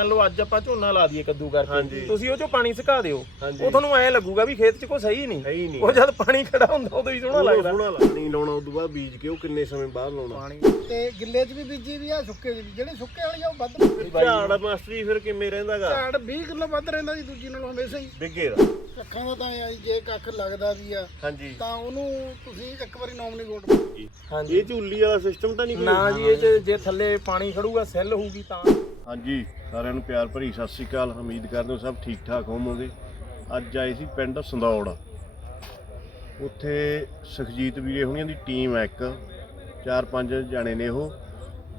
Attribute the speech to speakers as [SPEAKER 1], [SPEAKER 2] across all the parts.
[SPEAKER 1] ਮੰਨ ਲਓ ਅੱਜ ਆਪਾਂ ਝੋਨਾ ਲਾ ਦਈਏ ਕੱਦੂ ਕਰਕੇ। ਤੁਸੀਂ ਉਹ ਚੋਂ ਪਾਣੀ ਸੁਕਾ ਦਿਓ। ਉਹ ਤੁਹਾਨੂੰ ਐ ਲੱਗੂਗਾ ਵੀ ਖੇਤ 'ਚ ਕੋਈ ਸਹੀ ਨਹੀਂ। ਉਹ ਜਦ ਪਾਣੀ ਖੜਾ ਹੁੰਦਾ ਉਦੋਂ ਹੀ ਸੋਹਣਾ ਲੱਗਦਾ।
[SPEAKER 2] ਸੋਹਣਾ ਲੱਗਦਾ। ਨਹੀਂ ਲਾਉਣਾ ਉਦੋਂ ਬਾਅਦ ਬੀਜ ਕੇ ਉਹ ਕਿੰਨੇ ਸਮੇਂ ਬਾਅਦ ਲਾਉਣਾ।
[SPEAKER 1] ਪਾਣੀ।
[SPEAKER 3] ਤੇ ਗਿੱਲੇ 'ਚ ਵੀ ਬੀਜੀ ਵੀ ਆ ਸੁੱਕੇ ਵੀ। ਜਿਹੜੇ ਸੁੱਕੇ ਵਾਲੀ ਆ ਉਹ ਵੱਧ
[SPEAKER 2] ਝਾੜ ਮਾਸਟਰੀ ਫਿਰ ਕਿਵੇਂ ਰਹਿੰਦਾਗਾ?
[SPEAKER 3] ਝਾੜ 20 ਕਿਲੋ ਵੱਧ ਰਹਿੰਦਾ ਜੀ ਦੂਜੀ ਨਾਲੋਂ ਹਮੇਸ਼ਾ ਹੀ।
[SPEAKER 2] ਬਿੱਗੇ ਦਾ।
[SPEAKER 3] ਕੱਖਾਂ ਦਾ ਤਾਂ ਆ ਜੀ, ਕੱਖ ਲੱਗਦਾ ਵੀ ਆ
[SPEAKER 2] ਹਾਂਜੀ।
[SPEAKER 3] ਤਾਂ ਉਹਨੂੰ ਤੁਸੀਂ ਇੱਕ ਵਾਰੀ ਨੋਮਨੀ ਗੋਡ
[SPEAKER 1] ਹਾਂਜੀ।
[SPEAKER 2] ਇਹ ਝੂਲੀ ਵਾਲਾ ਸਿਸਟਮ ਤਾਂ ਨਹੀਂ ਕੋਈ?
[SPEAKER 1] ਨਾ ਜੀ ਇਹ 'ਚ ਜੇ ਥੱਲੇ ਪਾਣੀ ਖੜੂਗਾ ਸੈੱਲ ਹੋਊਗੀ ਤਾਂ।
[SPEAKER 2] ਹਾਂਜੀ, ਸਾਰਿਆਂ ਨੂੰ ਪਿਆਰ ਭਰੀ ਸਤਿ ਸ੍ਰੀ ਅਕਾਲ। ਉਮੀਦ ਕਰਦੇ ਹਾਂ ਸਭ ਠੀਕ ਠਾਕ ਹੋਵੋਗੇ। ਅੱਜ ਆਏ ਸੀ ਪਿੰਡ ਸੰਦੌੜ। ਉੱਥੇ ਸੁਖਜੀਤ ਵੀਰੇ ਹੁਣੀਆਂ ਦੀ ਟੀਮ ਹੈ ਇੱਕ। ਚਾਰ ਪੰਜ ਜਾਣੇ ਨੇ ਉਹ।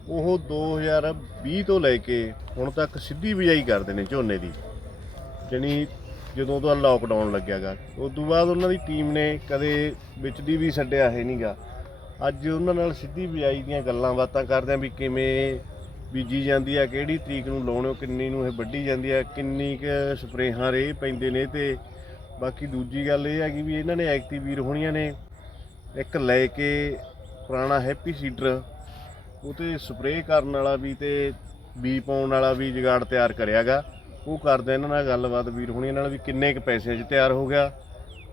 [SPEAKER 2] ਉਹ 2020 ਤੋਂ ਲੈ ਕੇ ਹੁਣ ਤੱਕ ਸਿੱਧੀ ਬਿਜਾਈ ਕਰਦੇ ਨੇ ਝੋਨੇ ਦੀ। ਜਾਣੀ ਜਦੋਂ ਤੋਂ ਲਾਕਡਾਊਨ ਲੱਗਿਆਗਾ। ਉਸ ਤੋਂ ਬਾਅਦ ਉਹਨਾਂ ਦੀ ਟੀਮ ਨੇ ਕਦੇ ਵਿੱਚ ਦੀ ਵੀ ਛੱਡਿਆ ਹੈ ਨਹੀਂਗਾ ਅੱਜ ਉਹਨਾਂ ਨਾਲ ਸਿੱਧੀ ਬਿਜਾਈ ਦੀਆਂ ਗੱਲਾਂ ਬਾਤਾਂ ਕਰਦੇ ਆਂ ਵੀ ਕਿਵੇਂ ਬੀਜੀ ਜਾਂਦੀ ਆ ਕਿਹੜੀ ਤਰੀਕ ਨੂੰ ਲਾਉਣੋ ਕਿੰਨੀ ਨੂੰ ਇਹ ਵੱਢੀ ਜਾਂਦੀ ਆ ਕਿੰਨੀ ਕੁ ਸਪਰੇਹਾਂ ਰੇ ਪੈਂਦੇ ਨੇ ਤੇ ਬਾਕੀ ਦੂਜੀ ਗੱਲ ਇਹ ਹੈਗੀ ਵੀ ਇਹਨਾਂ ਨੇ ਐਕਟਿਵ ਵੀਰ ਹੋਣੀਆਂ ਨੇ ਇੱਕ ਲੈ ਕੇ ਪੁਰਾਣਾ ਹੈਪੀ ਸੀਡਰ ਉਹ ਤੇ ਸਪਰੇਅ ਕਰਨ ਵਾਲਾ ਵੀ ਤੇ ਬੀ ਪਾਉਣ ਵਾਲਾ ਵੀ ਜੁਗਾੜ ਤਿਆਰ ਕਰਿਆਗਾ ਉਹ ਕਰਦੇ ਇਹਨਾਂ ਨਾਲ ਗੱਲਬਾਤ ਵੀਰ ਹੋਣੀਆਂ ਨਾਲ ਵੀ ਕਿੰਨੇ ਕੁ ਪੈਸੇ 'ਚ ਤਿਆਰ ਹੋ ਗਿਆ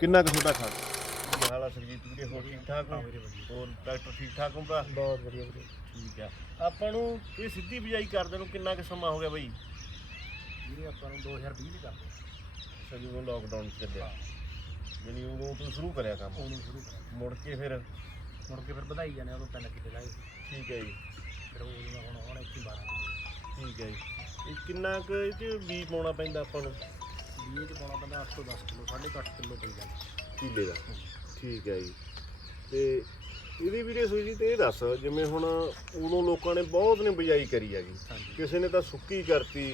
[SPEAKER 2] ਕਿੰਨਾ ਕੁ ਤੁਹਾਡਾ ਖਰਚ? ਹਾਲਾ ਸਰਜੀਤ ਵੀਰੇ ਹੋਰ ਠੀਕ ਠਾਕ ਹੋ? ਹੋਰ ਡਾਕਟਰ ਠੀਕ ਠਾਕ ਹੋ ਭਰਾ?
[SPEAKER 1] ਬਹੁਤ ਵਧੀਆ ਵਧੀਆ
[SPEAKER 2] ਠੀਕ ਆ। ਆਪਾਂ ਨੂੰ ਇਹ ਸਿੱਧੀ ਬਿਜਾਈ ਕਰਦੇ ਨੂੰ ਕਿੰਨਾ ਕੁ ਸਮਾਂ ਹੋ ਗਿਆ ਬਈ?
[SPEAKER 1] ਇਹ ਆਪਾਂ ਨੂੰ 2020 ਦੀ ਕਰਦੇ
[SPEAKER 2] ਜਦੋਂ ਲੋਕਡਾਊਨ ਚੱਲਿਆ। ਯਾਨੀ ਉਦੋਂ ਤੋਂ ਸ਼ੁਰੂ ਕਰਿਆ ਕੰਮ।
[SPEAKER 1] ਉਹਨੂੰ ਸ਼ੁਰੂ ਕਰਿਆ।
[SPEAKER 2] ਮੁੜ ਕੇ ਫਿਰ?
[SPEAKER 1] ਮੁੜ ਕੇ ਫਿਰ ਵਧਾਈ ਜਾਂਦੇ ਉਦੋਂ ਤਿੰਨ ਕਿੱਲੇ ਲਾਏ।
[SPEAKER 2] ਠੀਕ ਹੈ ਜੀ।
[SPEAKER 1] ਫਿਰ ਉਹ ਜਦੋਂ ਹੁਣ ਹੁਣ ਇੱਥੇ 12
[SPEAKER 2] ਠੀਕ ਹੈ ਜੀ। ਇਹ ਕਿੰਨਾ ਕੁ ਇਹ ਚ ਬੀ ਪਾਉਣਾ ਪੈਂਦਾ ਆਪਾਂ ਨੂੰ?
[SPEAKER 1] ਬੀਏ ਚ ਪਾਉਣਾ ਪੈਂਦਾ 8 ਤੋਂ 10 ਕਿਲੋ 8.5 ਕਿਲੋ ਪਈ ਜਾਂਦਾ।
[SPEAKER 2] ਕਿੱਲੇ ਦਾ। ਠੀਕ ਹੈ ਜੀ। ਤੇ ਇਹਦੀ ਵੀਰੇ ਸੂਜੀ ਤੇ ਇਹ ਦੱਸ ਜਿਵੇਂ ਹੁਣ ਉਦੋਂ ਲੋਕਾਂ ਨੇ ਬਹੁਤ ਨੇ ਬਿਜਾਈ ਕਰੀ ਹੈਗੀ। ਕਿਸੇ ਨੇ ਤਾਂ ਸੁੱਕੀ ਕਰਤੀ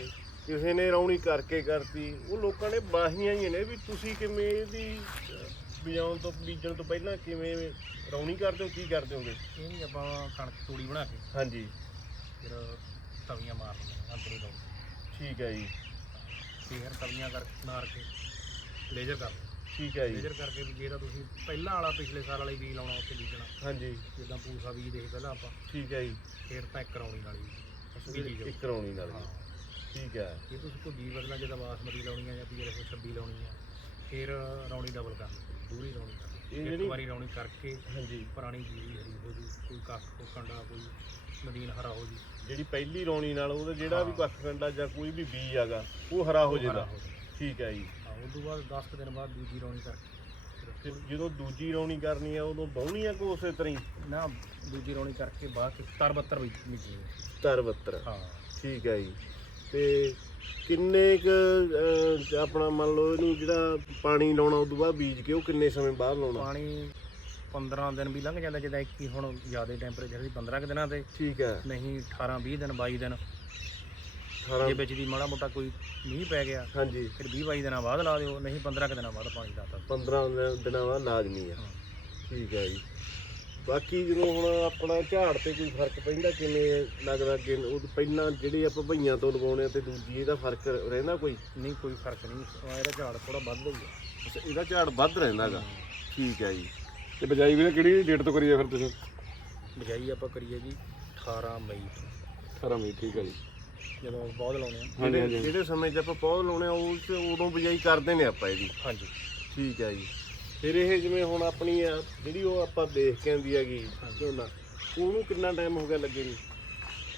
[SPEAKER 2] ਕਿਸੇ ਨੇ ਰੌਣੀ ਕਰਕੇ ਕਰਤੀ ਉਹ ਲੋਕਾਂ ਨੇ ਬਾਹੀਆਂ ਹੀ ਨੇ ਵੀ ਤੁਸੀਂ ਕਿਵੇਂ ਇਹਦੀ ਬਿਜਾਉਣ ਤੋਂ ਬੀਜਣ ਤੋਂ ਪਹਿਲਾਂ ਕਿਵੇਂ ਰੌਣੀ ਕਰਦੇ ਹੋ ਕੀ ਕਰਦੇ ਹੋਗੇ?
[SPEAKER 1] ਇਹ ਨਹੀਂ ਆਪਾਂ ਕਣਕ ਤੂੜੀ ਬਣਾ ਕੇ
[SPEAKER 2] ਹਾਂਜੀ।
[SPEAKER 1] ਫਿਰ ਤਵੀਆਂ ਮਾਰ ਆ ਅੰਦਰੇ ਲਾਉਂ
[SPEAKER 2] ਠੀਕ ਹੈ ਜੀ।
[SPEAKER 1] ਫਿਰ ਤਵੀਆਂ ਕਰ ਮਾਰ ਕੇ ਲੇਜ਼ਰ ਕਰ
[SPEAKER 2] ਠੀਕ ਹੈ ਜੀ।
[SPEAKER 1] ਲੇਜ਼ਰ ਕਰਕੇ ਵੀ ਜਿਹੜਾ ਤੁਸੀਂ ਪਹਿਲਾਂ ਵਾਲਾ ਪਿਛਲੇ ਸਾਲ ਵਾਲਾ ਹੀ ਬੀਜ ਲਾਉਣਾ ਉੱਥੇ ਬੀਜਣਾ।
[SPEAKER 2] ਹਾਂਜੀ।
[SPEAKER 1] ਜਿੱਦਾਂ ਪੂਸਾ ਬੀਜ ਦੇ ਪਹਿਲਾਂ ਆਪਾਂ।
[SPEAKER 2] ਠੀਕ ਹੈ ਜੀ।
[SPEAKER 1] ਫਿਰ ਤਾਂ ਇੱਕ ਰੌਣੀ ਨਾਲ ਬੀਜੀ ਜਾਓ।
[SPEAKER 2] ਇੱਕ ਰੌਣੀ ਨਾਲ ਜੀ। ਠੀਕ ਹੈ।
[SPEAKER 1] ਜੇ ਤੁਸੀਂ ਕੋਈ ਬੀਜ ਬਦਲਣਾ ਜਿੱਦਾਂ ਬਾਸਮਤੀ ਲਾਉਣੀ ਆ ਜਾਂ ਪੀਰ 126 ਲਾਉਣੀ ਆ ਫਿਰ ਰੌਣੀ ਡਬਲ ਕਰ ਲਓ ਦੂਰੀ ਰੌਣੀ ਕਰ
[SPEAKER 2] ਇਹ ਜਿਹੜੀ-
[SPEAKER 1] ਵਾਰੀ ਰੌਣੀ ਕਰਕੇ
[SPEAKER 2] ਹਾਂਜੀ।
[SPEAKER 1] ਪੁਰਾਣੀ ਜੀਰੀ ਹਰੀ ਹੋ ਜੂ ਕੋਈ ਕੱਖ ਕੋ ਕੰਡਾ ਕੋਈ ਨਦੀਨ ਹਰਾ ਹੋ ਜੂ
[SPEAKER 2] ਜਿਹੜੀ ਪਹਿਲੀ ਰੌਣੀ ਨਾਲ ਉਹਦਾ ਜਿਹੜਾ ਵੀ। ਕੱਖ ਕੰਡਾ ਜਾਂ ਕੋਈ ਵੀ ਬੀਜ ਆਗਾ ਉਹ ਹਰਾ ਹੋ ਜਾਂਦਾ। ਠੀਕ ਹੈ ਜੀ।
[SPEAKER 1] ਤੋਂ ਬਾਅਦ 10 ਕੁ ਦਿਨ ਬਾਅਦ ਦੂਜੀ ਰੌਣੀ ਕਰਕੇ
[SPEAKER 2] ਤੇ ਜਦੋਂ ਦੂਜੀ ਰੌਣੀ ਕਰਨੀ ਆ ਉਦੋਂ ਬਾਉਣੀ ਆ ਕੋ ਉਸੇ ਤਰ੍ਹਾਂ ਹੀ?
[SPEAKER 1] ਨਾ ਦੂਜੀ ਰੌਣੀ ਕਰਕੇ ਬਾਅਦ ਚ ਤਰ ਬੱਤਰ ਵੀ ਮਿੱਟੀ
[SPEAKER 2] ਤਰਵੱਤਰ
[SPEAKER 1] ਹਾਂ।
[SPEAKER 2] ਠੀਕ ਹੈ ਜੀ। ਤੇ ਕਿੰਨੇ ਕ ਆਪਣਾ ਮੰਨ ਲਓ ਇਹਨੂੰ ਜਿਹੜਾ ਪਾਣੀ ਲਾਉਣਾ ਉਦੋਂ ਬਾਅਦ ਬੀਜ ਕੇ ਉਹ ਕਿੰਨੇ ਸਮੇਂ ਬਾਅਦ ਲਾਉਣਾ?
[SPEAKER 1] ਪਾਣੀ 15 ਦਿਨ ਵੀ ਲੰਘ ਜਾਂਦਾ ਜਿੱਦਾਂ ਇੱਕ ਹੀ ਹੁਣ ਜ਼ਿਆਦਾ ਟੈਂਪਰੇਚਰ ਸੀ 15 ਕੁ ਦਿਨਾਂ ਤੇ।
[SPEAKER 2] ਠੀਕ ਹੈ
[SPEAKER 1] ਨਹੀਂ 18 20 ਦਿਨ 22 ਦਿਨ।
[SPEAKER 2] 18
[SPEAKER 1] ਜੇ ਵਿੱਚ ਦੀ ਮਾੜਾ ਮੋਟਾ ਕੋਈ ਮੀਂਹ ਪੈ ਗਿਆ
[SPEAKER 2] ਹਾਂਜੀ।
[SPEAKER 1] ਫਿਰ 20 22 ਦਿਨਾਂ ਬਾਅਦ ਲਾ ਦਿਓ ਨਹੀਂ 15 ਕੁ ਦਿਨਾਂ ਬਾਅਦ ਪਾਣੀ ਲਾਤਾ
[SPEAKER 2] 15 ਦਿਨ- ਬਾਅਦ ਲਾਜ਼ਮੀ ਆ।
[SPEAKER 1] ਹਾਂ।
[SPEAKER 2] ਠੀਕ ਹੈ ਜੀ। ਬਾਕੀ ਜਦੋਂ ਹੁਣ ਆਪਣਾ ਝਾੜ ਤੇ ਕੋਈ ਫ਼ਰਕ ਪੈਂਦਾ ਕਿਵੇਂ ਲੱਗਦਾ ਕਿ ਉਹ ਪਹਿਲਾਂ ਜਿਹੜੇ ਆਪਾਂ ਭਈਆਂ ਤੋਂ ਲਗਾਉਣੇ ਤੇ ਦੂਜੀ ਇਹਦਾ ਫ਼ਰਕ ਰਹਿੰਦਾ ਕੋਈ?
[SPEAKER 1] ਨਹੀਂ ਕੋਈ ਫ਼ਰਕ ਨਹੀਂ। ਇਹਦਾ ਝਾੜ ਥੋੜਾ ਵੱਧ ਹੀ ਆ
[SPEAKER 2] ਅੱਛਾ, ਇਹਦਾ ਝਾੜ ਵੱਧ ਰਹਿੰਦਾਗਾ। ਠੀਕ ਹੈ ਜੀ।
[SPEAKER 4] ਤੇ ਬਜਾਈ ਵੀ ਕਿਹੜੀ ਡੇਟ ਤੋਂ ਕਰੀਏ ਫਿਰ ਤੁਸੀਂ?
[SPEAKER 1] ਬਜਾਈ ਆਪਾਂ ਕਰੀਏ ਜੀ 18 ਮਈ ਤੋਂ।
[SPEAKER 4] 18 ਮਈ ਠੀਕ ਹੈ ਜੀ।
[SPEAKER 1] ਜਦੋਂ ਬਹੁਤ ਲਾਉਣੇ ਆ।
[SPEAKER 4] ਹਾਂਜੀ
[SPEAKER 2] ਜਿਹੜੇ
[SPEAKER 4] ਹਾਂਜੀ।
[SPEAKER 2] ਜਿਹੜੇ ਸਮੇਂ 'ਚ ਆਪਾਂ ਪੌਦ ਲਾਉਣੇ ਆ 'ਚ ਉਦੋਂ ਬਿਜਾਈ ਕਰਦੇ ਨੇ ਆਪਾਂ ਇਹਦੀ।
[SPEAKER 1] ਹਾਂਜੀ।
[SPEAKER 2] ਠੀਕ ਹੈ ਜੀ। ਫਿਰ ਇਹ ਜਿਵੇਂ ਹੁਣ ਆਪਣੀ ਆ ਜਿਹੜੀ ਉਹ ਆਪਾਂ ਦੇਖ ਕੇ ਆਂਦੀ ਹੈਗੀ ਝੋਨਾ ਉਹਨੂੰ ਕਿੰਨਾ ਟਾਈਮ ਹੋ ਗਿਆ ਲੱਗੇ ਨੂੰ?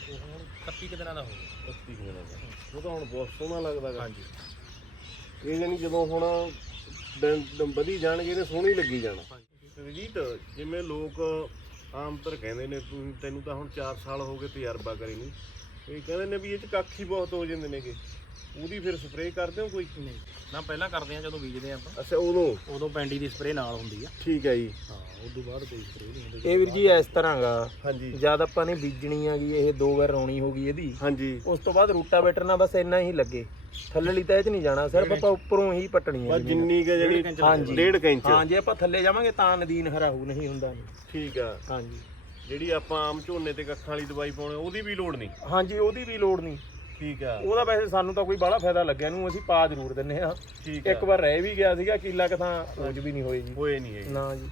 [SPEAKER 1] ਉਹ ਹੁਣ 31 ਕੁ ਦਿਨਾਂ ਦਾ ਹੋ ਗਿਆ।
[SPEAKER 2] 31 ਦਿਨਾਂ ਦਾ। ਉਹ ਤਾਂ ਹੁਣ ਬਹੁਤ ਸੋਹਣਾ ਲੱਗਦਾ ਗਾ।
[SPEAKER 1] ਹਾਂਜੀ।
[SPEAKER 2] ਇਹ ਜਾਨੀ ਜਦੋਂ ਹੁਣ ਦਿਨ ਦਿਨ ਵਧੀ ਜਾਣਗੇ ਨੇ ਸੋਹਣੀ ਲੱਗੀ ਜਾਣਾ। ਰਜੀਤ ਜਿਵੇਂ ਲੋਕ ਆਮ ਤਰ ਕਹਿੰਦੇ ਨੇ ਤੂੰ ਤੈਨੂੰ ਤਾਂ ਹੁਣ 4 ਸਾਲ ਹੋ ਗਏ ਤਜਰਬਾ ਕਰੀ ਨੂੰ। ਇਹ ਕਹਿੰਦੇ ਨੇ ਵੀ ਇਹ ਚ ਕੱਖ ਹੀ ਬਹੁਤ ਹੋ ਜਾਂਦੇ ਨੇਗੇ। ਉਹਦੀ ਫਿਰ ਸਪਰੇਅ ਕਰਦੇ ਹੋ ਕੋਈ?
[SPEAKER 1] ਨਹੀਂ। ਨਾ ਪਹਿਲਾਂ ਕਰਦੇ ਆ ਜਦੋਂ ਬੀਜਦੇ ਆ ਆਪਾਂ।
[SPEAKER 2] ਅੱਛਾ ਉਦੋਂ?
[SPEAKER 1] ਉਦੋਂ ਪੈਂਡੀ ਦੀ ਸਪਰੇਅ ਨਾਲ ਹੁੰਦੀ ਆ।
[SPEAKER 2] ਠੀਕ ਹੈ ਜੀ।
[SPEAKER 1] ਹਾਂ ਉਸ ਤੋਂ ਬਾਅਦ ਕੋਈ ਸਪਰੇਅ ਨਹੀਂ ਹੁੰਦੀ।
[SPEAKER 5] ਇਹ ਵੀਰ ਜੀ ਇਸ ਤਰ੍ਹਾਂਗਾ।
[SPEAKER 2] ਹਾਂਜੀ।
[SPEAKER 5] ਜਦ ਆਪਾਂ ਨੇ ਬੀਜਣੀ ਆ ਗਈ ਇਹ ਦੋ ਵਾਰ ਰੌਣੀ ਹੋ ਗਈ ਇਹਦੀ।
[SPEAKER 2] ਹਾਂਜੀ।
[SPEAKER 5] ਉਸ ਤੋਂ ਬਾਅਦ ਰੂਟਾਵੇਟਰ ਨਾਲ ਬਸ ਇੰਨਾ ਹੀ ਲੱਗੇ। ਥੱਲੇਲੀ ਤਾਂ ਇਹ ਚ ਨਹੀਂ ਜਾਣਾ ਸਿਰਫ ਆਪਾਂ ਉੱਪਰੋਂ ਹੀ ਪਟਣੀ ਆ
[SPEAKER 2] ਬਸ ਜਿੰਨੀ ਕੁ ਜਿਹੜੀ
[SPEAKER 5] ਹਾਂਜੀ।
[SPEAKER 2] ਡੇਢ ਕੁ ਇੰਚ।
[SPEAKER 5] ਹਾਂ ਜੇ ਆਪਾਂ ਥੱਲੇ ਜਾਵਾਂਗੇ ਤਾਂ ਨਦੀਨ ਹਰਾ ਹੋਊ ਨਹੀਂ ਹੁੰਦਾ।
[SPEAKER 2] ਠੀਕ ਆ।
[SPEAKER 5] ਹਾਂਜੀ।
[SPEAKER 2] ਜਿਹੜੀ ਆਪਾਂ ਆਮ ਝੋਨੇ ਤੇ ਕੱਖਾਂ ਵਾਲੀ ਦਵਾਈ ਪਾਉਣੇ ਉਹਦੀ ਵੀ ਲੋੜ ਨਹੀਂ?
[SPEAKER 5] ਹਾਂਜੀ ਉਹਦੀ ਵੀ ਲੋੜ ਨਹੀਂ।
[SPEAKER 2] ਠੀਕ ਆ।
[SPEAKER 5] ਉਹਦਾ ਵੈਸੇ ਸਾਨੂੰ ਤਾਂ ਕੋਈ ਬਾਹਲਾ ਫਾਇਦਾ ਲੱਗਿਆ ਨੂੰ ਅਸੀਂ ਪਾ ਜ਼ਰੂਰ ਦਿੰਨੇ ਆ
[SPEAKER 2] ਠੀਕ
[SPEAKER 5] ਇੱਕ ਵਾਰ ਰਹਿ ਵੀ ਗਿਆ ਸੀਗਾ ਕੀਲਾ ਕਥਾਂ ਰੋਜ ਵੀ ਨਹੀਂ ਹੋਏ ਜੀ।
[SPEAKER 2] ਹੋਏ ਨਹੀਂ ਹੈਗੇ।
[SPEAKER 5] ਨਾ ਜੀ।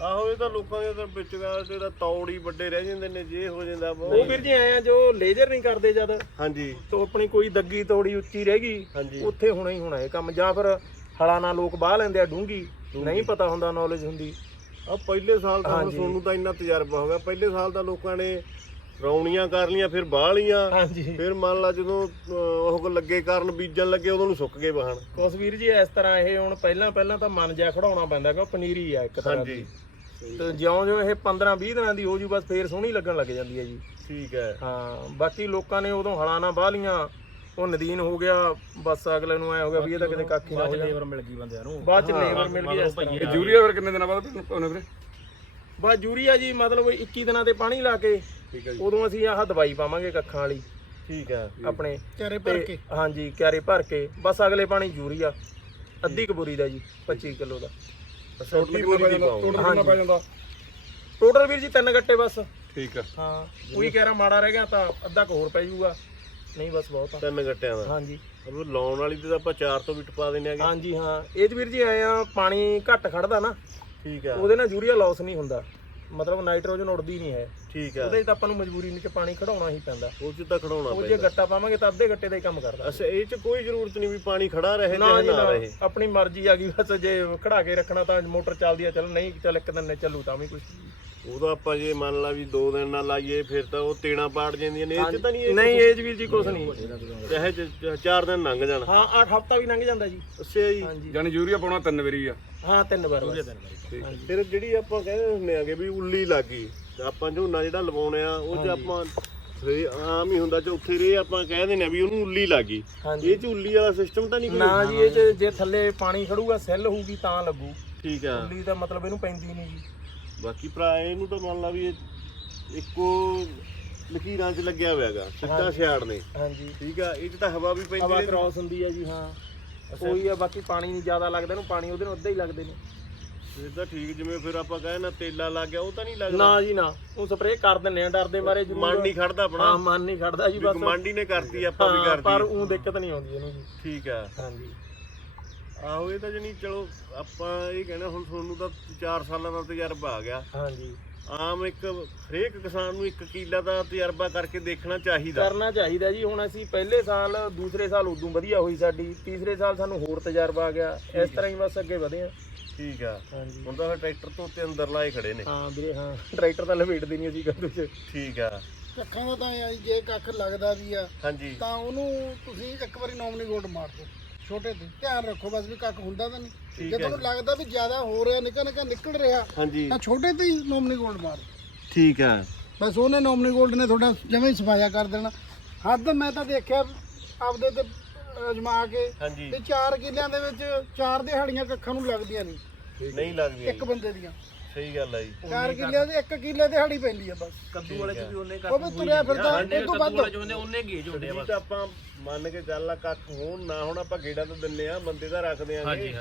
[SPEAKER 2] ਆਹੋ ਇਹ ਤਾਂ ਲੋਕਾਂ ਦੇ ਤਾਂ ਵਿੱਚ ਦਾ ਜਿਹੜਾ ਤੌੜ ਵੱਡੇ ਰਹਿ ਜਾਂਦੇ ਨੇ ਜੇ ਹੋ ਜਾਂਦਾ
[SPEAKER 5] ਉਹ ਵੀਰ ਜੀ ਆਏ ਆ ਜੋ ਲੇਜ਼ਰ ਨਹੀਂ ਕਰਦੇ ਜਦ
[SPEAKER 2] ਹਾਂਜੀ।
[SPEAKER 5] ਤੋਂ ਆਪਣੀ ਕੋਈ ਦੱਗੀ ਤੋੜੀ ਉੱਚੀ ਰਹਿ ਗਈ ਉੱਥੇ ਹੋਣਾ ਹੀ ਹੋਣਾ ਇਹ ਕੰਮ। ਜਾਂ ਫਿਰ ਹਲਾਂ ਨਾਲ ਲੋਕ ਬਾਹ ਲੈਂਦੇ ਆ ਡੂੰਗੀ ਨਹੀਂ ਪਤਾ ਹੁੰਦਾ ਨੌਲੇਜ ਹੁੰਦੀ।
[SPEAKER 2] ਆ ਪਹਿਲੇ ਸਾਲ ਤਾਂ ਹੁਣ
[SPEAKER 5] ਹਾਂਜੀ।
[SPEAKER 2] ਤੁਹਾਨੂੰ ਤਾਂ ਇੰਨਾ ਤਜਰਬਾ ਹੋ ਗਿਆ। ਪਹਿਲੇ ਸਾਲ ਤਾਂ ਲੋਕਾਂ ਨੇ ਰੌਣੀਆਂ ਕਰ ਲੀਆਂ ਫਿਰ ਬਾਹ ਲੀਆਂ
[SPEAKER 5] ਹਾਂਜੀ।
[SPEAKER 2] ਫਿਰ ਮੰਨ ਲਾ ਜਦੋਂ ਅਹ, ਉਹ ਲੱਗੇ ਕਾਰਨ ਬੀਜਣ ਲੱਗੇ ਉਦੋਂ ਨੂੰ ਸੁੱਕ ਗਏ ਵਾਹਣ।
[SPEAKER 5] ਕੁਛ ਵੀਰ ਜੀ ਇਸ ਤਰ੍ਹਾਂ ਇਹ ਹੁਣ ਪਹਿਲਾਂ ਪਹਿਲਾਂ ਤਾਂ ਮਨ ਜਿਆ ਖੜਾਉਣਾ ਪੈਂਦਾ ਕਿ ਉਹ ਪਨੀਰੀ ਆ ਇੱਕ ਤਰ੍ਹਾਂ
[SPEAKER 2] ਹਾਂਜੀ।
[SPEAKER 5] ਦੀ। ਤੇ ਜਿਉਂ ਜਿਉਂ ਇਹ 15 20 ਦਿਨਾਂ ਦੀ ਹੋ ਜੂ ਬਸ ਫੇਰ ਸੋਹਣੀ ਲੱਗਣ ਲੱਗ ਜਾਂਦੀ ਹੈ ਜੀ।
[SPEAKER 2] ਠੀਕ ਹੈ।
[SPEAKER 5] ਹਾਂ ਬਾਕੀ ਲੋਕਾਂ ਨੇ ਉਦੋਂ ਹਲਾਂ ਨਾ ਬਾਹ ਲੀਆਂ ਉਹ ਨਦੀਨ ਹੋ ਗਿਆ ਬਸ ਅਗਲੇ ਨੂੰ ਐ ਹੋ ਗਿਆ ਵੀ ਇਹ ਤਾਂ ਕਿਤੇ ਕੱਖ ਹੀ ਨਾ ਹੋ
[SPEAKER 1] ਲੇਬਰ ਮਿਲ ਗਈ ਬੰਦਿਆਂ ਨੂੰ।
[SPEAKER 5] ਬਾਅਦ ਚ ਲੇਬਰ ਮਿਲ ਗਈ ਇਸ ਤਰ੍ਹਾਂ।
[SPEAKER 4] ਇਹ ਯੂਰੀਆ ਫਿਰ ਕਿੰਨੇ ਦਿਨਾਂ ਬਾਅਦ ਪਾਉਣੇ ਵੀਰੇ?
[SPEAKER 5] ਬਸ ਯੂਰੀਆ ਜੀ ਮਤਲਬ 21 ਦਿਨਾਂ ਤੇ ਪਾਣੀ ਲਾ ਕੇ
[SPEAKER 4] ਠੀਕ ਹੈ ਜੀ।
[SPEAKER 5] ਉਦੋਂ ਅਸੀਂ ਆਹ ਦਵਾਈ ਪਾਵਾਂਗੇ ਕੱਖਾਂ ਵਾਲੀ।
[SPEAKER 2] ਠੀਕ ਹੈ।
[SPEAKER 5] ਆਪਣੇ
[SPEAKER 3] ਚਾਰੇ ਭਰ ਕੇ।
[SPEAKER 5] ਹਾਂਜੀ ਕਿਆਰੇ ਭਰ ਕੇ ਬਸ ਅਗਲੇ ਪਾਣੀ ਯੂਰੀਆ ਅੱਧੀ ਕਬੂਰੀ ਦਾ ਜੀ 25 ਕਿਲੋ ਦਾ।
[SPEAKER 2] ਛੋਟੀ ਬੋਰੀ ਦੀ ਪਾਓ
[SPEAKER 4] ਟੋਟਲ ਕਿੰਨਾ ਪੈ ਜਾਂਦਾ?
[SPEAKER 5] ਟੋਟਲ ਵੀਰ ਜੀ ਤਿੰਨ ਗੱਟੇ ਬਸ।
[SPEAKER 4] ਠੀਕ ਆ
[SPEAKER 5] ਹਾਂ ਕੋਈ ਕਹਿ ਰਿਹਾ ਮਾੜਾ ਰਹਿ ਗਿਆ ਤਾਂ ਅੱਧਾ ਕੁ ਹੋਰ ਪੈ ਜਾਊਗਾ। ਨਹੀਂ ਬਸ ਬਹੁਤ ਆ।
[SPEAKER 2] ਤਿੰਨ ਗੱਟਿਆਂ ਦਾ।
[SPEAKER 5] ਹਾਂਜੀ।
[SPEAKER 2] ਉਹ ਲਾਉਣ ਵਾਲੀ ਤੇ ਤਾਂ ਆਪਾਂ ਚਾਰ ਤੋਂ ਵੀ ਟਪਾ ਦਿੰਦੇ ਆਗੇ
[SPEAKER 5] ਹਾਂਜੀ ਹਾਂ। ਇਹ 'ਚ ਵੀਰ ਜੀ ਆਏ ਆ ਪਾਣੀ ਘੱਟ ਖੜਦਾ ਨਾ।
[SPEAKER 2] ਠੀਕ ਹੈ
[SPEAKER 5] ਉਹਦੇ ਨਾਲ ਯੂਰੀਆ ਲਾਸ ਨਹੀਂ ਹੁੰਦਾ। ਮਤਲਬ ਨਾਈਟ੍ਰੋਜਨ ਉੜਦੀ ਨਹੀਂ ਹੈ।
[SPEAKER 2] ਠੀਕ ਹੈ
[SPEAKER 5] ਉਹਦੇ 'ਚ ਤਾਂ ਆਪਾਂ ਨੂੰ ਮਜਬੂਰੀ ਵਿੱਚ ਪਾਣੀ ਖੜਾਉਣਾ ਹੀ ਪੈਂਦਾ।
[SPEAKER 2] ਉਹ ਚ ਤਾਂ ਖੜਾਉਣਾ
[SPEAKER 5] ਉਹ ਜੇ
[SPEAKER 2] ਪੈਂਦਾ।
[SPEAKER 5] ਗੱਟਾ ਪਾਵਾਂਗੇ ਤਾਂ ਅੱਧੇ ਗੱਟੇ ਦਾ ਹੀ ਕੰਮ ਕਰਦਾ।
[SPEAKER 2] ਅੱਛਾ ਇਹ ਚ ਕੋਈ ਜ਼ਰੂਰਤ ਨਹੀਂ ਵੀ ਪਾਣੀ ਖੜਾ ਰਹੇ
[SPEAKER 5] ਨਾ
[SPEAKER 2] ਜਾਂ
[SPEAKER 5] ਜੀ
[SPEAKER 2] ਨਾ
[SPEAKER 5] ਨਾ।
[SPEAKER 2] ਰਹੇ।
[SPEAKER 5] ਆਪਣੀ ਮਰਜ਼ੀ ਆ ਗਈ ਬਸ ਜੇ ਖੜਾ ਕੇ ਰੱਖਣਾ ਤਾਂ ਮੋਟਰ ਚੱਲਦੀ ਆ ਚੱਲ ਨਹੀਂ ਚੱਲ ਇੱਕ ਦਿਨ ਨੇ ਚੱਲੂ ਤਾਂ ਵੀ ਕੁਝ
[SPEAKER 2] ਉਹਦਾ ਆਪਾਂ ਜੇ ਮੰਨ ਲਾ ਵੀ ਦੋ ਦਿਨ ਨਾ ਲਾਈਏ ਫਿਰ ਤਾਂ ਉਹ ਤੇਣਾ ਪਾੜ ਜਾਂਦੀਆਂ ਨੇ ਇਹ ਚ ਤਾਂ ਨਹੀਂ ਇਹ
[SPEAKER 5] ਨਹੀਂ ਏਜ ਵੀਰ ਜੀ ਕੁਝ ਨਹੀਂ।
[SPEAKER 2] ਚਾਹੇ ਚ- ਚ- ਚਾਰ ਦਿਨ ਲੰਘ ਜਾਣ।
[SPEAKER 5] ਹਾਂ 8 ਹਫਤਾ ਵੀ ਲੰਘ ਜਾਂਦਾ ਜੀ।
[SPEAKER 2] ਅੱਛਾ ਜੀ।
[SPEAKER 5] ਹਾਂਜੀ।
[SPEAKER 4] ਯਾਨੀ ਯੂਰੀਆ ਪਾਉਣਾ ਤਿੰਨ ਵਾਰੀ ਆ।
[SPEAKER 5] ਹਾਂ ਤਿੰਨ ਵਾਰ ਬਸ।
[SPEAKER 2] ਫਿਰ ਜਿਹੜੀ ਆਪਾਂ ਕਹਿੰਦੇ ਹੁੰਦੇ ਆਗੇ ਵੀ ਉੱਲੀ ਲੱਗੀ ਤੇ ਆਪਾਂ ਝੋਨਾ ਜਿਹੜਾ ਲਵਾਉਣੇ ਆ ਉਹ ਚ ਆਪਾਂ ਰੇ ਆਮ ਹੀ ਹੁੰਦਾ ਚੌਥੇ ਰੇ ਆਪਾਂ ਕਹਿ ਦਿੰਦੇ ਆ ਵੀ ਉਹਨੂੰ ਉੱਲੀ ਲੱਗੀ।
[SPEAKER 5] ਹਾਂਜੀ।
[SPEAKER 2] ਇਹ ਚ ਉੱਲੀ ਵਾਲਾ ਸਿਸਟਮ ਤਾਂ ਨਹੀਂ ਕੋਈ
[SPEAKER 5] ਨਾ ਜੀ ਇਹ 'ਚ ਜੇ ਥੱਲੇ ਪਾਣੀ ਖੜੂਗਾ ਸੈੱਲ ਹੋਊਗੀ ਤਾਂ ਲੱਗੂ।
[SPEAKER 2] ਠੀਕ ਆ।
[SPEAKER 5] ਉੱਲੀ ਦਾ ਮਤਲਬ ਇਹਨੂੰ ਪੈਂਦੀ ਨਹੀਂ ਜੀ।
[SPEAKER 2] ਬਾਕੀ ਭਰਾ ਇਹਨੂੰ ਤਾਂ ਮੰਨ ਲਾ ਵੀ ਇਹ ਇੱਕੋ ਲਕੀਰਾਂ 'ਚ ਲੱਗਿਆ ਹੋਇਆਗਾ ਸਿੱਧਾ ਸਿਆੜ ਨੇ।
[SPEAKER 5] ਹਾਂਜੀ।
[SPEAKER 2] ਠੀਕ ਆ ਇਹ 'ਚ ਤਾਂ ਹਵਾ ਵੀ ਪੈਂਦੀ
[SPEAKER 5] ਹਵਾ ਕ੍ਰਾਸ ਹੁੰਦੀ ਹੈ ਜੀ ਹਾਂ। ਕੋਈ ਆ ਬਾਕੀ ਪਾਣੀ ਨਹੀਂ ਜ਼ਿਆਦਾ ਲੱਗਦਾ ਇਹਨੂੰ ਪਾਣੀ ਉਹਦੇ ਨੂੰ ਅੱਧਾ ਹੀ ਲੱਗਦੇ ਨੇ।
[SPEAKER 2] ਇਹ ਤਾਂ ਠੀਕ ਜਿਵੇਂ ਫਿਰ ਆਪਾਂ ਕਹੇ ਨਾ ਤੇਲਾ ਲੱਗ ਗਿਆ ਉਹ ਤਾਂ ਨਹੀਂ ਲੱਗਦਾ।
[SPEAKER 5] ਨਾ ਜੀ ਨਾ। ਉਹ ਸਪਰੇਅ ਕਰ ਦਿੰਨੇ ਆ ਡਰਦੇ ਮਾਰੇ ਜ਼ਰੂਰ
[SPEAKER 2] ਮਨ ਨਹੀਂ ਖੜਦਾ ਆਪਣਾ।
[SPEAKER 5] ਹਾਂ ਮਨ ਨਹੀਂ ਖੜਦਾ ਜੀ
[SPEAKER 2] ਵੀ
[SPEAKER 5] ਬਸ।
[SPEAKER 2] ਕਮਾਂਡੀ ਨੇ ਕਰਤੀ ਆਪਾਂ ਵੀ
[SPEAKER 5] ਹਾਂ, ਪਰ
[SPEAKER 2] ਕਰਤੀ
[SPEAKER 5] ਉਹ ਦਿੱਕਤ ਨਹੀਂ ਆਉਂਦੀ ਇਹਨੂੰ ਜੀ।
[SPEAKER 2] ਠੀਕ ਆ।
[SPEAKER 5] ਹਾਂਜੀ।
[SPEAKER 2] ਆਹੋ ਇਹ ਤਾਂ ਜਣੀ ਚਲੋ ਆਪਾਂ ਇਹ ਕਹਿਣਾ ਹੁਣ ਤੁਹਾਨੂੰ ਤਾਂ 4 ਸਾਲਾਂ ਦਾ ਤਜਰਬਾ ਆ ਗਿਆ।
[SPEAKER 5] ਹਾਂਜੀ।
[SPEAKER 2] ਆਮ ਇੱਕ ਹਰੇਕ ਕਿਸਾਨ ਨੂੰ ਇੱਕ ਕੀਲਾ ਦਾ ਤਜਰਬਾ ਕਰਕੇ ਦੇਖਣਾ ਚਾਹੀਦਾ।
[SPEAKER 5] ਕਰਨਾ ਚਾਹੀਦਾ ਜੀ। ਹੁਣ ਅਸੀਂ ਪਹਿਲੇ ਸਾਲ ਦੂਸਰੇ ਸਾਲ ਉਦੋਂ ਵਧੀਆ ਹੋਈ ਸਾਡੀ। ਤੀਸਰੇ ਸਾਲ ਸਾਨੂੰ ਹੋਰ ਤਜਰਬਾ ਆ ਗਿਆ। ਇਸ ਤਰ੍ਹਾਂ ਹੀ ਬਸ ਅੱਗੇ ਵਧੇ ਆ
[SPEAKER 2] ਠੀਕ ਆ।
[SPEAKER 5] ਹਾਂਜੀ।
[SPEAKER 2] ਹੁਣ ਤਾਂ ਫਿਰ ਟਰੈਕਟਰ ਤੋਂ ਉੱਤੇ ਅੰਦਰ ਲਾਏ ਖੜੇ ਨੇ।
[SPEAKER 5] ਹਾਂ ਵੀਰੇ ਹਾਂ। ਟਰੈਕਟਰ ਤਾਂ ਲਪੇਟਦੇ ਨਹੀਂ ਅਸੀਂ ਕੱਦੂ। ਚ
[SPEAKER 2] ਠੀਕ ਆ।
[SPEAKER 3] ਕੱਖਾਂ ਦਾ ਤਾਂ ਇਹ ਆ ਜੀ, ਜੇ ਕੱਖ ਲੱਗਦਾ ਵੀ ਆ
[SPEAKER 2] ਹਾਂਜੀ।
[SPEAKER 3] ਤਾਂ ਉਹਨੂੰ ਤੁਸੀਂ ਇੱਕ ਵਾਰੀ ਨੋਮਨੀ ਗੋਲਡ ਮਾਰ ਦਿਓ। ਛੋਟੇ ਤੇ ਧਿਆਨ ਰੱਖੋ ਬਸ ਵੀ ਕੱਖ ਹੁੰਦਾ ਤਾਂ ਨਹੀਂ।
[SPEAKER 2] ਠੀਕ
[SPEAKER 3] ਜੇ
[SPEAKER 2] ਹੈ
[SPEAKER 3] ਤੁਹਾਨੂੰ ਲੱਗਦਾ ਵੀ ਜ਼ਿਆਦਾ ਹੋ ਰਿਹਾ ਨਿਕਾ ਨਿਕਾ ਨਿਕਲ ਰਿਹਾ
[SPEAKER 2] ਹਾਂਜੀ।
[SPEAKER 3] ਤਾਂ ਛੋਟੇ ਤੇ ਹੀ ਨੋਮਨੀ ਗੋਲਡ ਮਾਰ।
[SPEAKER 2] ਠੀਕ ਆ
[SPEAKER 3] ਬਸ ਉਹਨੇ ਨੋਮਨੀ ਗੋਲਡ ਨੇ ਤੁਹਾਡਾ ਜਿਵੇਂ ਹੀ ਸਫਾਇਆ ਕਰ ਦੇਣਾ। ਹੱਦ ਮੈਂ ਤਾਂ ਦੇਖਿਆ ਆਪਦੇ ਤੇ ਅਜਮਾ ਕੇ
[SPEAKER 2] ਹਾਂਜੀ।
[SPEAKER 3] ਤੇ 4 ਕਿੱਲਿਆਂ ਦੇ ਵਿੱਚ ਚਾਰ ਦਿਹਾੜੀਆਂ ਕੱਖਾਂ ਨੂੰ ਲੱਗਦੀਆਂ ਨਹੀਂ।
[SPEAKER 2] ਨਹੀਂ ਲੱਗਦੀ
[SPEAKER 3] ਇੱਕ ਬੰਦੇ ਦੀਆਂ।
[SPEAKER 2] ਸਹੀ ਗੱਲ ਆ ਜੀ।
[SPEAKER 3] 4 ਕਿੱਲਿਆਂ ਦੇ ਇੱਕ ਕਿੱਲੇ ਦਿਹਾੜੀ ਪੈਂਦੀ ਆ ਬਸ।
[SPEAKER 5] ਕੱਦੂ ਵਾਲੇ ਚ ਵੀ ਉਹਨੇ
[SPEAKER 3] ਉਹ ਵੀ ਤੁਰਿਆ ਫਿਰਦਾ ਇਹ ਤੋਂ ਵੱਧ।
[SPEAKER 5] ਉਹਨੇ ਗੇਜ
[SPEAKER 2] ਜੀ ਤਾਂ ਆਪਾਂ ਮੰਨ ਕੇ ਚੱਲ ਆ ਕੱਖ ਹੋਣ ਨਾ ਹੁਣ ਆਪਾਂ ਗੇੜਾ ਤਾਂ ਦਿੰਨੇ ਆ ਬੰਦੇ ਦਾ ਰੱਖਦੇ ਆਂ ਹਾਂਜੀ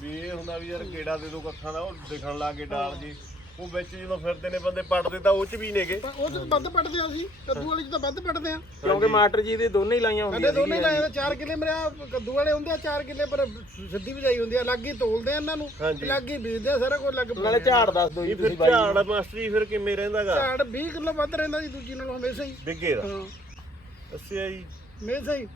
[SPEAKER 2] ਵੀ ਇਹ ਹੁੰਦਾ ਵੀ ਯਾਰ ਗੇੜਾ ਦੇ ਦੋ ਕੱਖਾਂ ਦਾ ਉਹ ਦਿਖਣ ਲੱਗੇ ਡਾਲ ਜੀ। ਉਹ ਵਿੱਚ ਜਦੋਂ ਫਿਰਦੇ ਨੇ ਬੰਦੇ ਪੜਦੇ ਤਾਂ ਉਹ ਚ ਵੀ ਨੇਗੇ।
[SPEAKER 3] ਉਹ ਚ ਤਾਂ ਵੱਧ ਪੜਦੇ ਆ ਅਸੀਂ ਕੱਦੂ ਵਾਲੀ ਚ ਤਾਂ ਵੱਧ ਪੜਦੇ ਆ।
[SPEAKER 5] ਕਿਉਂਕਿ ਮਾਸਟਰ ਜੀ ਦੇ ਦੋਨੇ ਹੀ ਲਾਈਆਂ
[SPEAKER 3] ਸਾਡੇ
[SPEAKER 5] ਹੁੰਦੀਆਂ
[SPEAKER 3] ਦੋਨੇ ਲਾਏ ਆ 4 ਕਿੱਲੇ ਮੇਰੇ ਆਹ ਕੱਦੂ ਵਾਲੇ ਹੁੰਦੇ ਆ 4 ਕਿੱਲੇ ਪਰ ਸਿੱਧੀ ਵਿਜਾਈ ਹੁੰਦੀ ਆ ਅਲੱਗ ਹੀ ਤੋਲਦੇ ਆ ਇਹਨਾਂ ਨੂੰ
[SPEAKER 2] ਹਾਂਜੀ।
[SPEAKER 3] ਅਲੱਗ ਹੀ ਬੀਜਦੇ ਆ ਸਾਰਾ ਕੁਝ ਅਲੱਗ
[SPEAKER 5] ਨਾਲੇ ਝਾੜ ਦੱਸ ਦਿਓ ਜੀ
[SPEAKER 2] ਇਹ ਫਿਰ
[SPEAKER 5] ਤੁਸੀਂ ਬਾਈ
[SPEAKER 2] ਝਾੜ ਮਾਸਟਰ ਜੀ ਫਿਰ ਕਿਵੇਂ ਰਹਿੰਦਾਗਾ?
[SPEAKER 3] ਝਾੜ 20 ਕਿਲੋ ਵੱਧ ਰਹਿੰਦਾ ਜੀ ਦੂਜੀ ਨਾਲੋਂ ਹਮੇਸ਼ਾ ਹੀ।
[SPEAKER 2] ਡਿੱਗੇ ਦਾ।
[SPEAKER 3] ਹਾਂ।
[SPEAKER 2] ਅੱਛਾ ਜੀ।
[SPEAKER 3] ਹਮੇਸ਼ਾ ਹੀ।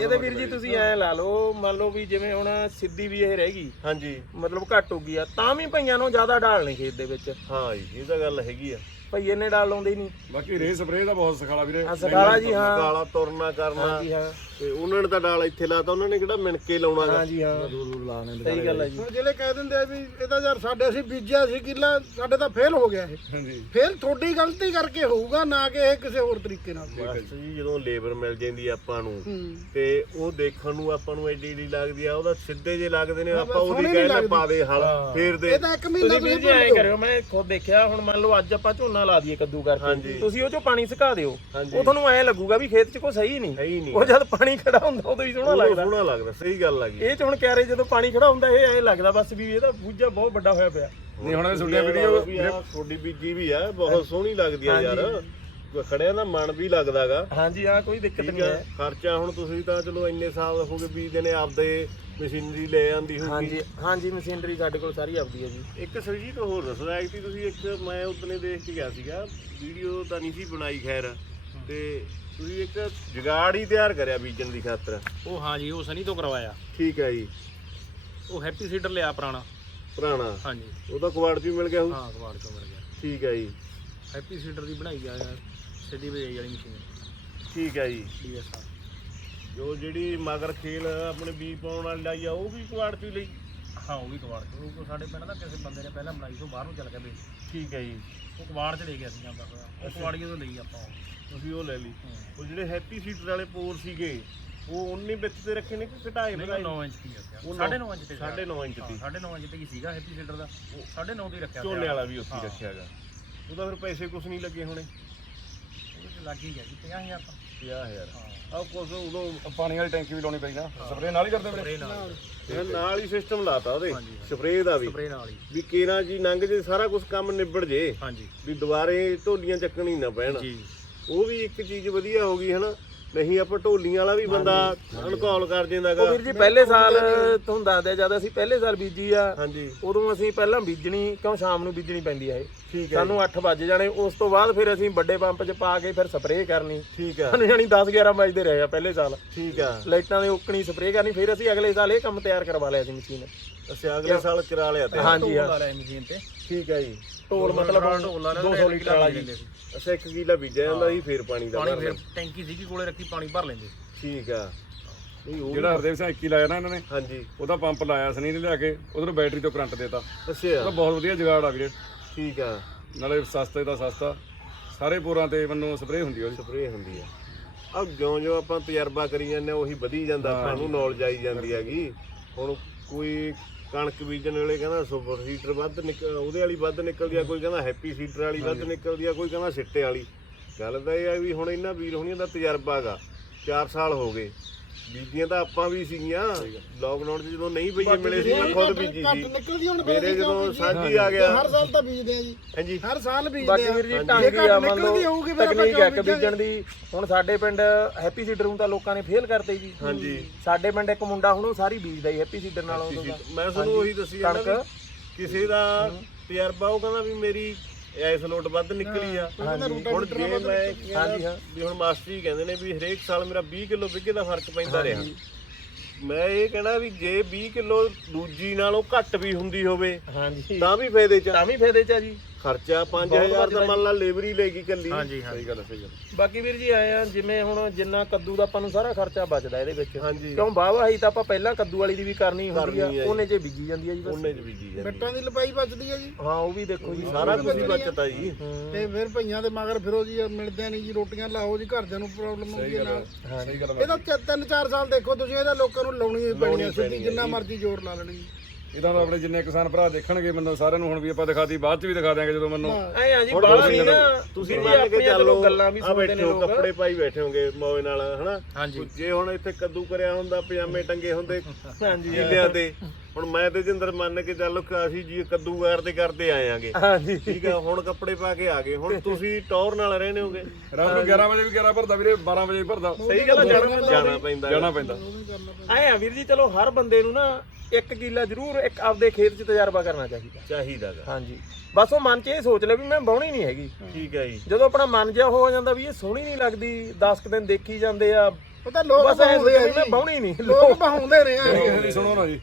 [SPEAKER 5] ਇਹਦੇ ਵੀਰ ਜੀ ਤੁਸੀਂ ਐ ਲਾ ਲਓ ਮੰਨ ਲਓ ਵੀ ਜਿਵੇਂ ਹੁਣ ਸਿੱਧੀ ਵੀ ਇਹ ਰਹਿ ਗਈ।
[SPEAKER 2] ਹਾਂਜੀ।
[SPEAKER 5] ਮਤਲਬ ਘੱਟ ਹੋ ਗਈ ਆ ਤਾਂ ਵੀ ਭਈਆਂ ਨੂੰ ਜ਼ਿਆਦਾ ਢਾਲ ਨਹੀਂ ਖੇਤ ਦੇ ਵਿੱਚ।
[SPEAKER 2] ਹਾਂ ਜੀ ਇਹ ਤਾਂ ਗੱਲ ਹੈਗੀ ਆ।
[SPEAKER 5] ਭਈਏ ਨੇ ਡਾਲ ਲਾਉਂਦੇ ਹੀ ਨਹੀਂ।
[SPEAKER 4] ਬਾਕੀ ਰੇ ਸਪਰੇਅ ਦਾ ਬਹੁਤ ਸਖਾਲਾ ਵੀਰੇ।
[SPEAKER 5] ਆ ਸਕਾਲਾ ਜੀ ਹਾਂ।
[SPEAKER 2] ਕਾਲਾ ਤੁਰਨਾ ਕਰਨਾ।
[SPEAKER 5] ਹਾਂਜੀ ਹਾਂ।
[SPEAKER 2] ਤੇ ਉਹਨਾਂ ਨੇ ਤਾਂ ਡਾਲ ਇੱਥੇ ਲਾਤਾ ਉਹਨਾਂ ਨੇ ਕਿਹੜਾ ਮਿਣ ਕੇ ਲਾਉਣਾਗਾ
[SPEAKER 5] ਹਾਂਜੀ ਹਾਂ।
[SPEAKER 4] ਦੂਰ ਦੂਰ ਲਾਣੇ
[SPEAKER 5] ਸਹੀ ਗੱਲ ਹੈ ਜੀ।
[SPEAKER 3] ਹੁਣ ਜਿਹੜੇ ਕਹਿ ਦਿੰਦੇ ਆ ਵੀ ਇਹਦਾ ਯਾਰ ਸਾਡੇ ਅਸੀਂ ਬੀਜਿਆ ਸੀ ਕਿੱਲਾ ਸਾਡੇ ਤਾਂ ਫੇਲ ਹੋ ਗਿਆ ਇਹ।
[SPEAKER 4] ਹਾਂਜੀ।
[SPEAKER 3] ਫੇਰ ਤੁਹਾਡੀ ਗਲਤੀ ਕਰਕੇ ਹੋਊਗਾ ਨਾ ਕਿ ਇਹ ਕਿਸੇ ਹੋਰ ਤਰੀਕੇ ਨਾਲ।
[SPEAKER 2] ਮਾਸਟਰ ਜੀ। ਜਦੋਂ ਲੇਬਰ ਮਿਲ ਜਾਂਦੀ ਆ ਆਪਾਂ ਨੂੰ
[SPEAKER 3] ਹੂੰ।
[SPEAKER 2] ਤੇ ਉਹ ਦੇਖਣ ਨੂੰ ਆਪਾਂ ਨੂੰ ਐਡੀ ਏਡੀ ਲੱਗਦੀ ਆ ਉਹਦਾ ਸਿੱਧੇ ਜੇ ਲੱਗਦੇ ਨੇ ਆਪਾਂ ਉਹਦੀ
[SPEAKER 3] ਸੋਹਣੀ
[SPEAKER 2] ਕਹਿੰਦੇ
[SPEAKER 3] ਲੱਗਦੀ।
[SPEAKER 2] ਪਾ ਦੇ ਹਲ ਫੇਰ ਦੇ।
[SPEAKER 3] ਇਹ ਤਾਂ ਇੱਕ ਮਹੀਨਾ
[SPEAKER 5] ਤੁਸੀਂ ਵੀਰ ਜੀ ਐਂ ਕਰਿਓ ਮੈਂ ਖੁਦ ਦੇਖਿਆ ਹੁਣ ਮੰਨ ਲਓ ਅੱਜ ਆਪਾਂ ਝੋਨਾ ਲਾ ਦਈਏ ਕੱਦੂ ਕਰਕੇ।
[SPEAKER 2] ਹਾਂਜੀ।
[SPEAKER 5] ਤੁਸੀਂ ਉਹ ਚੋਂ ਪਾਣੀ ਸੁਕਾ ਦਿਓ।
[SPEAKER 2] ਹਾਂਜੀ।
[SPEAKER 5] ਉਹ ਤੁਹਾਨੂੰ ਐਂ ਲੱਗੂਗਾ ਵੀ ਖੇਤ 'ਚ ਕੋਈ ਸਹੀ ਨਹੀਂ।
[SPEAKER 2] ਹੈ ਹੀ ਨਹੀਂ।
[SPEAKER 5] ਉਹ ਜਦ ਪਾਣੀ ਖੜਾ ਹੁੰਦਾ ਉਦੋਂ ਹੀ ਸੋਹਣਾ ਲੱਗਦਾ।
[SPEAKER 2] ਸੋਹਣਾ ਲੱਗਦਾ ਸਹੀ ਗੱਲ ਆ ਗਈ
[SPEAKER 5] ਇਹ ਚ ਹੁਣ ਕਿਆਰੇ ਜਦੋਂ ਪਾਣੀ ਖੜਾ ਹੁੰਦਾ ਇਹ ਐਂ ਲੱਗਦਾ ਬਸ ਵੀ ਇਹਦਾ ਬੂਝਾ ਬਹੁਤ ਵੱਡਾ ਹੋਇਆ ਪਿਆ।
[SPEAKER 4] ਨਹੀਂ ਹੁਣ ਇਹ ਸੁਣਿਆ ਵੀਡੀਓ
[SPEAKER 2] ਤੁਹਾਡੀ ਬੀਜੀ ਵੀ ਆ ਬਹੁਤ ਸੋਹਣੀ ਲੱਗਦੀ ਆ ਯਾਰ। ਖੜਿਆ ਦਾ ਮਨ ਵੀ ਲੱਗਦਾਗਾ।
[SPEAKER 5] ਹਾਂਜੀ ਹਾਂ ਕੋਈ ਦਿੱਕਤ ਨਹੀਂ
[SPEAKER 2] ਹੈ। ਖਰਚਾ ਹੁਣ ਤੁਸੀਂ ਤਾਂ ਚਲੋ ਇੰਨੇ ਸਾਲ ਹੋ ਗਏ ਬੀਜਦੇ ਨੇ ਆਪਦੇ ਮਸ਼ੀਨਰੀ ਲੈ ਆਂਦੀ ਹੋਊਗੀ।
[SPEAKER 5] ਹਾਂਜੀ ਹਾਂਜੀ ਮਸ਼ੀਨਰੀ ਸਾਡੇ ਕੋਲ ਸਾਰੀ ਆਪਦੀ ਹੈ ਜੀ।
[SPEAKER 2] ਇੱਕ ਸਰਜੀਤ ਹੋਰ ਦੱਸੋ ਐਕਟੀ ਤੁਸੀਂ ਇੱਕ ਮੈਂ ਉਦਨੇ ਦੇਖ ਕੇ ਗਿਆ ਸੀਗਾ ਵੀਡੀਓ ਤਾਂ ਨਹੀਂ ਸੀ ਬਣਾਈ ਖੈਰ। ਤੇ ਤੁਸੀਂ ਇੱਕ ਜਗਾੜ ਹੀ ਤਿਆਰ ਕਰਿਆ ਬੀਜਣ ਦੀ ਖਾਤਰ।
[SPEAKER 1] ਉਹ ਹਾਂ ਜੀ ਉਹ ਸਨੀ ਤੋਂ ਕਰਵਾਇਆ।
[SPEAKER 2] ਠੀਕ ਹੈ ਜੀ।
[SPEAKER 1] ਉਹ ਹੈਪੀ ਸੀਡਰ ਲਿਆ ਪੁਰਾਣਾ।
[SPEAKER 2] ਪੁਰਾਣਾ?
[SPEAKER 1] ਹਾਂਜੀ।
[SPEAKER 2] ਉਹਦਾ ਕੁਆੜ ਵੀ ਮਿਲ ਗਿਆ ਹੋਊ?
[SPEAKER 1] ਹਾਂ ਕਬਾੜ ਤੋਂ ਮਿਲ ਗਿਆ।
[SPEAKER 2] ਠੀਕ ਹੈ ਜੀ।
[SPEAKER 1] ਹੈਪੀ ਸੀਡਰ ਦੀ ਬਣਾਈ ਆ ਸਿੱਧੀ ਵਜਾਈ ਵਾਲੀ ਮਸ਼ੀਨ
[SPEAKER 2] ਠੀਕ ਹੈ ਜੀ।
[SPEAKER 1] ਡੀਐਸਆਰ
[SPEAKER 2] ਜੋ ਜਿਹੜੀ ਮਗਰ ਖੇਲ ਆਪਣੇ ਬੀ ਪਾਉਣ ਵਾਲੀ ਲਾਈ ਆ ਉਹ ਵੀ ਕੁਆੜ ਚ ਲਈ।
[SPEAKER 1] ਹਾਂ ਉਹ ਵੀ ਕਬਾੜ ਤੋਂ ਉਹ ਸਾਡੇ ਪਿੰਡ ਦਾ ਕਿਸੇ ਬੰਦੇ ਨੇ ਪਹਿਲਾਂ ਬਣਾਈ ਤੋਂ ਬਾਹਰ ਨੂੰ ਚੱਲ ਗਿਆ ਵੀ
[SPEAKER 2] ਠੀਕ ਹੈ ਜੀ।
[SPEAKER 1] ਉਹ ਕਬਾੜ ਚ ਲੈ ਗਿਆ ਸੀ ਜਾਂਦਾ ਹੋਇਆ ਉਹ ਕਬਾੜੀਏ ਤੋਂ ਲਈ ਆਪਾਂ ਉਹ।
[SPEAKER 2] ਤੁਸੀਂ ਉਹ ਲੈ ਲਈ। ਉਹ ਜਿਹੜੇ ਹੈਪੀ ਸੀਟਰ ਵਾਲੇ ਪੋਰ ਸੀਗੇ ਉਹ ਉਹਨੇ ਵਿੱਚ ਤੇ ਰੱਖੇ ਨੇ ਕਿ ਘਟਾਏ
[SPEAKER 1] ਨਹੀਂ
[SPEAKER 2] ਵਧਾਏ
[SPEAKER 1] 9 ਇੰਚ ਦੀ ਰੱਖਿਆ।
[SPEAKER 2] ਉਹ
[SPEAKER 1] 9.5 ਇੰਚ ਤੇ।
[SPEAKER 2] ਸਾਢੇ ਨੌ ਇੰਚ ਦੀ।
[SPEAKER 1] ਸਾਢੇ 9 ਇੰਚ ਤੇ ਹੀ ਸੀਗਾ ਹੈਪੀ ਸੀਡਰ ਦਾ। 9.5 ਤੇ ਰੱਖਿਆ
[SPEAKER 2] ਝੋਨੇ। ਵਾਲਾ ਵੀ ਉੱਥੇ ਹੀ। ਰੱਖਿਆਗਾ ਉਹਦਾ ਫਿਰ ਪੈਸੇ ਕੁਛ ਨਹੀਂ ਲੱਗੇ ਹੋਣੇ।
[SPEAKER 1] ਉਹਦੇ ਚ ਲੱਗ ਹੀ ਗਿਆ ਜੀ 50000 ਤਾਂ।
[SPEAKER 2] 50000
[SPEAKER 1] ਹਾਂ।
[SPEAKER 2] ਆਹ ਕੁਛ ਉਦੋਂ
[SPEAKER 4] ਪਾਣੀ ਵਾਲੀ ਟੈਂਕੀ ਵੀ ਲਾਉਣੀ ਪਈ ਨਾ। ਸਪਰੇਅ ਨਾਲ ਹੀ ਕਰਦੇ ਵੀਰੇ?
[SPEAKER 1] ਸਪਰੇ ਨਾਲ
[SPEAKER 2] ਨਾਲ ਹੀ ਸਿਸਟਮ ਲਾਤਾ ਉਹਦੇ। ਸਪਰੇਅ ਦਾ ਵੀ।
[SPEAKER 1] ਸਪਰੇ ਨਾਲ ਹੀ।
[SPEAKER 2] ਵੀ ਕੇਰਾ ਜੀ ਲੰਘ ਜੇ ਸਾਰਾ ਕੁਝ ਕੰਮ ਨਿਬੜ ਜੇ।
[SPEAKER 1] ਹਾਂਜੀ।
[SPEAKER 2] ਵੀ ਦੁਬਾਰੇ ਢੋਲੀਆਂ ਚੱਕਣੀ ਨਾ ਪੈਣ।
[SPEAKER 1] ਜੀ।
[SPEAKER 2] ਉਹ ਵੀ ਇੱਕ ਚੀਜ਼ ਵਧੀਆ ਹੋ ਗਈ ਹਨਾ? ਨਹੀਂ ਆਪਾਂ ਢੋਲੀਆਂ ਵਾਲਾ ਵੀ ਬੰਦਾ ਅਨਕੌਲ ਕਰ ਜਾਂਦਾਗਾ
[SPEAKER 5] ਉਹ ਵੀਰ ਜੀ ਪਹਿਲੇ ਸਾਲ ਤੁਹਾਨੂੰ ਦੱਸਦੇ ਜਦ ਅਸੀਂ ਪਹਿਲੇ ਸਾਲ ਬੀਜੀ ਆ
[SPEAKER 2] ਹਾਂਜੀ।
[SPEAKER 5] ਉਦੋਂ ਅਸੀਂ ਪਹਿਲਾਂ ਬੀਜਣੀ ਕਿਉਂ ਸ਼ਾਮ ਨੂੰ ਬੀਜਣੀ ਪੈਂਦੀ ਆ ਇਹ।
[SPEAKER 2] ਠੀਕ ਹੈ
[SPEAKER 5] ਸਾਨੂੰ 8 ਵਜੇ ਜਾਣੇ ਉਸ ਤੋਂ ਬਾਅਦ ਫਿਰ ਅਸੀਂ ਵੱਡੇ ਪੰਪ 'ਚ ਪਾ ਕੇ ਫਿਰ ਸਪਰੇਅ ਕਰਨੀ।
[SPEAKER 2] ਠੀਕ
[SPEAKER 5] ਸਾਨੂੰ ਜਾਣੀ 10 11 ਵਜੇ ਰਹੇ ਆ ਪਹਿਲੇ ਸਾਲ।
[SPEAKER 2] ਠੀਕ ਆ।
[SPEAKER 5] ਲਾਈਟਾਂ ਦੇ ਉੱਕਣੀ ਸਪਰੇਅ ਕਰਨੀ ਫਿਰ ਅਸੀਂ ਅਗਲੇ ਸਾਲ ਇਹ ਕੰਮ ਤਿਆਰ ਕਰਵਾ ਲਿਆ ਸੀ ਮਸ਼ੀਨ।
[SPEAKER 2] ਅਸੀਂ ਅਗਲੇ ਸਾਲ ਕਰਾ ਲਿਆ ਤੇ।
[SPEAKER 5] ਹਾਂਜੀ
[SPEAKER 1] ਢੋਲ
[SPEAKER 5] ਹਾਂ।
[SPEAKER 1] ਲਾ ਲਿਆ ਮਸ਼ੀਨ ਤੇ।
[SPEAKER 2] ਠੀਕ ਆ ਜੀ।
[SPEAKER 5] ਢੋਲ ਮਤਲਬ
[SPEAKER 1] ਢੋਲ ਲਾ ਲਿਆ
[SPEAKER 5] 200 ਲੀਟਰ ਵਾਲਾ ਜੀ
[SPEAKER 1] ਲੈਂਦੇ ਸੀ।
[SPEAKER 2] ਅੱਛਾ ਇੱਕ ਕਿਲਾ ਬੀਜਿਆ ਜਾਂਦਾ ਸੀ ਫੇਰ ਪਾਣੀ ਦਾ
[SPEAKER 1] ਪਾਣੀ। ਫਿਰ ਟੈਂਕੀ ਸੀਗੀ ਕੋਲੇ ਰੱਖੀ ਪਾਣੀ ਭਰ ਲੈਂਦੇ।
[SPEAKER 2] ਠੀਕ ਆ। ਨਹੀਂ ਉਹ
[SPEAKER 4] ਜਿਹੜਾ ਹਰਦੇਵ ਸਿੰਘ 21 ਲਾਇਆ ਨਾ ਇਹਨਾਂ ਨੇ
[SPEAKER 2] ਹਾਂਜੀ।
[SPEAKER 4] ਉਹਦਾ ਪੰਪ ਲਾਇਆ ਸਨੀ ਨੇ ਲਿਆ ਕੇ ਉਧਰੋਂ ਬੈਟਰੀ ਤੋਂ ਕਰੰਟ ਦੇਤਾ।
[SPEAKER 2] ਅੱਛਾ।
[SPEAKER 4] ਬਹੁਤ ਵਧੀਆ ਜੁਗਾੜ ਆ ਵੀਰੇ।
[SPEAKER 2] ਠੀਕ ਆ।
[SPEAKER 4] ਨਾਲੇ ਸਸਤੇ ਦਾ ਸਸਤਾ। ਸਾਰੇ ਪੂਰਾਂ ਤੇ ਮੈਨੂੰ ਸਪਰੇਅ ਹੁੰਦੀ ਆ ਉਹਦੀ।
[SPEAKER 2] ਸਪਰੇਅ ਹੁੰਦੀ ਆ। ਆ ਜਿਉਂ ਜਿਉਂ ਆਪਾਂ ਤਜਰਬਾ ਕਰੀ ਜਾਂਦੇ ਹਾਂ, ਉਹੀ ਵਧੀ ਜਾਂਦਾ ਸਾਨੂੰ ਨੌਲੇਜ ਆਈ ਜਾਂਦੀ ਹੈਗੀ। ਹੁਣ ਕੋਈ ਕਣਕ ਬੀਜਣ ਵੇਲੇ ਕਹਿੰਦਾ ਸੁਪਰ ਸੀਟਰ ਵੱਧ ਨਿਕਲ ਉਹਦੇ ਵਾਲੀ ਵੱਧ ਨਿਕਲਦੀ ਆ ਕੋਈ ਕਹਿੰਦਾ ਹੈਪੀ ਸੀਟਰ ਵਾਲੀ ਵੱਧ ਨਿਕਲਦੀ ਆ ਕੋਈ ਕਹਿੰਦਾ ਸਿੱਟੇ ਵਾਲੀ। ਗੱਲ ਤਾਂ ਇਹ ਆ ਵੀ ਹੁਣ ਇਹਨਾਂ ਵੀਰ ਹੋਣੀਆਂ ਦਾ ਤਜਰਬਾ ਹੈਗਾ 4 ਸਾਲ ਹੋ ਗਏ। ਬੀਜੀਆਂ ਤਾਂ ਆਪਾਂ ਵੀ ਸੀਗੀਆਂ। ਲੋਕਡਾਊਨ 'ਚ ਜਦੋਂ ਨਹੀਂ ਬਈਏ ਮਿਲੇ ਸੀ ਮੈਂ ਖੁਦ ਬੀਜੀ
[SPEAKER 3] ਘੱਟ
[SPEAKER 2] ਸੀ
[SPEAKER 3] ਨਿਕਲਦੀ ਹੁਣ ਫਿਰ
[SPEAKER 2] ਮੇਰੇ ਜਦੋਂ? ਸਾਂਝੀ ਆ ਗਿਆ।
[SPEAKER 3] ਹਰ ਸਾਲ ਤਾਂ ਬੀਜਦੇ ਆ ਜੀ।
[SPEAKER 2] ਹਾਂਜੀ।
[SPEAKER 3] ਹਰ ਸਾਲ ਬੀਜਦੇ
[SPEAKER 5] ਬਾਕੀ
[SPEAKER 3] ਆ
[SPEAKER 5] ਵੀਰ ਜੀ। ਢੰਗ ਹੀ ਆ ਮੰਨ ਲਓ ਤਕਨੀਕ ਹੈ
[SPEAKER 3] ਕਿਉਂ
[SPEAKER 5] ਕਿ ਬੀਜਣ ਦੀ। ਹੁਣ ਸਾਡੇ ਪਿੰਡ ਹੈਪੀ ਸੀਡਰ ਨੂੰ ਤਾਂ ਲੋਕਾਂ ਨੇ ਫੇਲ ਕਰਤੇ ਜੀ।
[SPEAKER 2] ਹਾਂਜੀ।
[SPEAKER 5] ਸਾਡੇ ਪਿੰਡ ਇੱਕ ਮੁੰਡਾ ਹੁਣ ਉਹ ਸਾਰੀ ਬੀਜਦਾ ਹੀ ਹੈਪੀ ਸੀਡਰ ਨਾਲ ਦਾ
[SPEAKER 2] ਮੈਂ ਤੁਹਾਨੂੰ ਉਹੀ ਦੱਸੀ ਜਾਂਦਾ
[SPEAKER 5] ਕਣਕ।
[SPEAKER 2] ਵੀ ਕਿਸੇ ਦਾ ਤਜਰਬਾ ਉਹ ਕਹਿੰਦਾ ਵੀ ਮੇਰੀ ਐਸ ਲੋਟ ਵੱਧ ਨਿਕਲੀ ਆ ਹੁਣ ਜੇ ਮੈਂ
[SPEAKER 5] ਹਾਂਜੀ, ਹਾਂ।
[SPEAKER 2] ਵੀ ਹੁਣ ਮਾਸਟਰ ਜੀ ਕਹਿੰਦੇ ਨੇ ਵੀ ਹਰੇਕ ਸਾਲ ਮੇਰਾ 20 ਕਿਲੋ ਵਿੱਗੇ ਦਾ ਫ਼ਰਕ ਪੈਂਦਾ ਰਿਹਾ ਮੈਂ ਇਹ ਕਹਿਣਾ ਵੀ ਜੇ 20 ਕਿਲੋ ਦੂਜੀ ਨਾਲੋਂ ਘੱਟ ਵੀ ਹੁੰਦੀ ਹੋਵੇ
[SPEAKER 5] ਹਾਂਜੀ
[SPEAKER 2] ਤਾਂ ਵੀ ਫਾਇਦੇ ਚ।
[SPEAKER 5] ਤਾਂ ਵੀ ਫਾਇਦੇ ਚ ਆ ਜੀ
[SPEAKER 2] ਖਰਚਾ 5000 ਦਾ ਮੰਨ ਲਾ ਲੇਬਰ ਹੀ ਲੈਗੀ ਕੱਲੀ।
[SPEAKER 1] ਹਾਂਜੀ ਹਾਂ
[SPEAKER 4] ਸਹੀ ਗੱਲ ਆ, ਸਹੀ ਗੱਲ ਆ।
[SPEAKER 5] ਬਾਕੀ ਵੀਰ ਜੀ ਆਏ ਆ ਜਿਵੇਂ ਹੁਣ ਜਿੰਨਾ ਕੱਦੂ ਦਾ ਆਪਾਂ ਨੂੰ ਸਾਰਾ ਖਰਚਾ ਬਚਦਾ ਇਹਦੇ ਵਿੱਚ।
[SPEAKER 2] ਹਾਂਜੀ।
[SPEAKER 5] ਕਿਉਂ ਵਾਹਵਾਹੀ ਤਾਂ ਆਪਾਂ ਪਹਿਲਾਂ ਕੱਦੂ ਵਾਲੀ ਦੀ ਵੀ ਕਰਨੀ ਹੁੰਦੀ
[SPEAKER 2] ਆ
[SPEAKER 5] ਆ
[SPEAKER 2] ਜੀ।
[SPEAKER 5] ਉਹਨੇ ਜੇ ਬੀਜੀ ਜਾਂਦੀ ਆ ਜੀ ਬਸ।
[SPEAKER 2] ਉਹਨੇ ਚ ਬੀਜੀ ਜਾਂਦੀ
[SPEAKER 3] ਬੱਟਾਂ ਦੀ ਲਪਾਈ ਬਚਦੀ ਆ ਜੀ।
[SPEAKER 5] ਹਾਂ ਉਹ ਵੀ ਦੇਖੋ ਜੀ
[SPEAKER 2] ਸਾਰਾ ਕੁਝ ਹੀ ਬਚਤਾ ਜੀ।
[SPEAKER 3] ਤੇ ਫਿਰ ਭਈਆਂ ਦੇ ਮਗਰ ਫਿਰੋ ਜੀ ਮਿਲਦਿਆਂ ਨਹੀਂ ਜੀ ਰੋਟੀਆਂ ਲਾਓ ਜੀ ਘਰਦਿਆਂ ਨੂੰ ਪ੍ਰੋਬਲਮ ਹੁੰਦੀ ਹੈ ਨਾਲ।
[SPEAKER 4] ਸਹੀ ਗੱਲ ਆ।
[SPEAKER 3] ਇਹਦਾ ਤਿੰਨ ਚਾਰ ਸਾਲ ਦੇਖੋ ਤੁਸੀਂ ਇਹਦਾ ਲੋਕਾਂ ਨੂੰ ਲਾਉਣੀ ਪੈਣੀ ਆ ਸਿੱਧੀ ਜਿੰਨਾ ਮਰਜ਼ੀ ਜ਼ੋਰ ਲਾ ਲੈਣੀ
[SPEAKER 4] ਇਹਦਾ ਤਾਂ ਆਪਣੇ ਜਿੰਨੇ ਕਿਸਾਨ ਭਰਾ ਦੇਖਣਗੇ ਮੈਨੂੰ ਸਾਰਿਆਂ ਨੂੰ ਹੁਣ ਵੀ ਆਪਾਂ ਦਿਖਾਤੀ ਬਾਅਦ ਚ ਵੀ ਦਿਖਾ ਦਿਆਂਗੇ ਜਦੋਂ ਮੈਨੂੰ
[SPEAKER 5] ਐ ਆ ਜੀ
[SPEAKER 2] ਹੁਣ
[SPEAKER 5] ਬਾਹਲਾ
[SPEAKER 2] ਤੁਸੀਂ
[SPEAKER 5] ਨਹੀਂ ਨਾ
[SPEAKER 2] ਤੁਸੀਂ
[SPEAKER 5] ਵੀਰ ਜੀ,
[SPEAKER 2] ਮੰਨ ਕੇ
[SPEAKER 5] ਆਪਣੀਆਂ
[SPEAKER 2] ਚੱਲੋ
[SPEAKER 5] ਚਲੋ ਗੱਲਾਂ ਵੀ
[SPEAKER 2] ਆ
[SPEAKER 5] ਸੁਣਦੇ
[SPEAKER 2] ਬੈਠੇ
[SPEAKER 5] ਨੇ
[SPEAKER 2] ਹੋ
[SPEAKER 5] ਲੋਕ।
[SPEAKER 2] ਕੱਪੜੇ ਪਾਈ ਬੈਠੇ ਹੋਗੇ ਮੌਜ ਨਾਲ ਹਨਾ?
[SPEAKER 1] ਹਾਂਜੀ।
[SPEAKER 2] ਜੇ ਹੁਣ ਇੱਥੇ ਕੱਦੂ ਕਰਿਆ ਹੁੰਦਾ ਪਜਾਮੇ ਟੰਗੇ ਹੁੰਦੇ
[SPEAKER 5] ਹਾਂਜੀ
[SPEAKER 2] ਕੀਲਿਆਂ ਤੇ ਹੁਣ ਮੈਂ ਤੇ ਜਿੰਦਰ ਮੰਨ ਕੇ ਚੱਲੋ ਕਿ ਅਸੀਂ ਜੀ ਕੱਦੂਗਾਰ ਤੇ ਕਰਦੇ ਆਏ ਆਂਗੇ
[SPEAKER 5] ਹਾਂਜੀ।
[SPEAKER 2] ਠੀਕ ਆ ਹੁਣ ਕੱਪੜੇ ਪਾ ਕੇ ਆ ਗਏ ਹੁਣ ਤੁਸੀਂ ਟੌਰ ਨਾਲ ਰਹਿੰਦੇ ਹੋਗੇ।
[SPEAKER 4] ਰਾਤ ਨੂੰ 11 ਵਜੇ ਵੀ 11 ਭਰਦਾ ਵੀਰੇ 12 ਵਜੇ ਵੀ ਭਰਦਾ।
[SPEAKER 5] ਸਹੀ ਗੱਲ ਆ ਜਾਣਾ
[SPEAKER 2] ਪੈਂਦਾ।
[SPEAKER 4] ਜਾਣਾ ਪੈਂਦਾ।
[SPEAKER 5] ਐ ਆ ਵੀਰ ਜੀ ਚਲੋ ਹਰ ਬੰਦੇ ਨੂੰ ਨਾ ਇੱਕ ਕਿੱਲਾ ਜ਼ਰੂਰ ਇੱਕ ਆਪਦੇ ਖੇਤ 'ਚ ਤਜਰਬਾ ਕਰਨਾ ਚਾਹੀਦਾ।
[SPEAKER 2] ਚਾਹੀਦਾ ਗਾ।
[SPEAKER 5] ਹਾਂਜੀ। ਬਸ ਉਹ ਮਨ 'ਚ ਇਹ ਸੋਚ ਲੈ ਵੀ ਮੈਂ ਬਾਉਣੀ ਨਹੀਂ ਹੈਗੀ।
[SPEAKER 2] ਠੀਕ ਹੈ ਜੀ।
[SPEAKER 5] ਜਦੋਂ ਆਪਣਾ ਮਨ ਜਿਹਾ ਹੋ ਜਾਂਦਾ ਵੀ ਇਹ ਸੋਹਣੀ ਨਹੀਂ ਲੱਗਦੀ 10 ਕੁ ਦਿਨ ਦੇਖੀ ਜਾਂਦੇ ਆ।
[SPEAKER 3] ਪਤਾ ਲੋਕ
[SPEAKER 5] ਬਸ
[SPEAKER 3] ਆ
[SPEAKER 5] ਸੋਚਦੇ ਮੈਂ ਬਾਉਣੀ ਨਹੀਂ।
[SPEAKER 3] ਲੋਕ ਬਹਾਉਂਦੇ ਰਹੇ ਆ।
[SPEAKER 4] ਦੀ ਸੁਣੋ ਨਾ ਜੀ।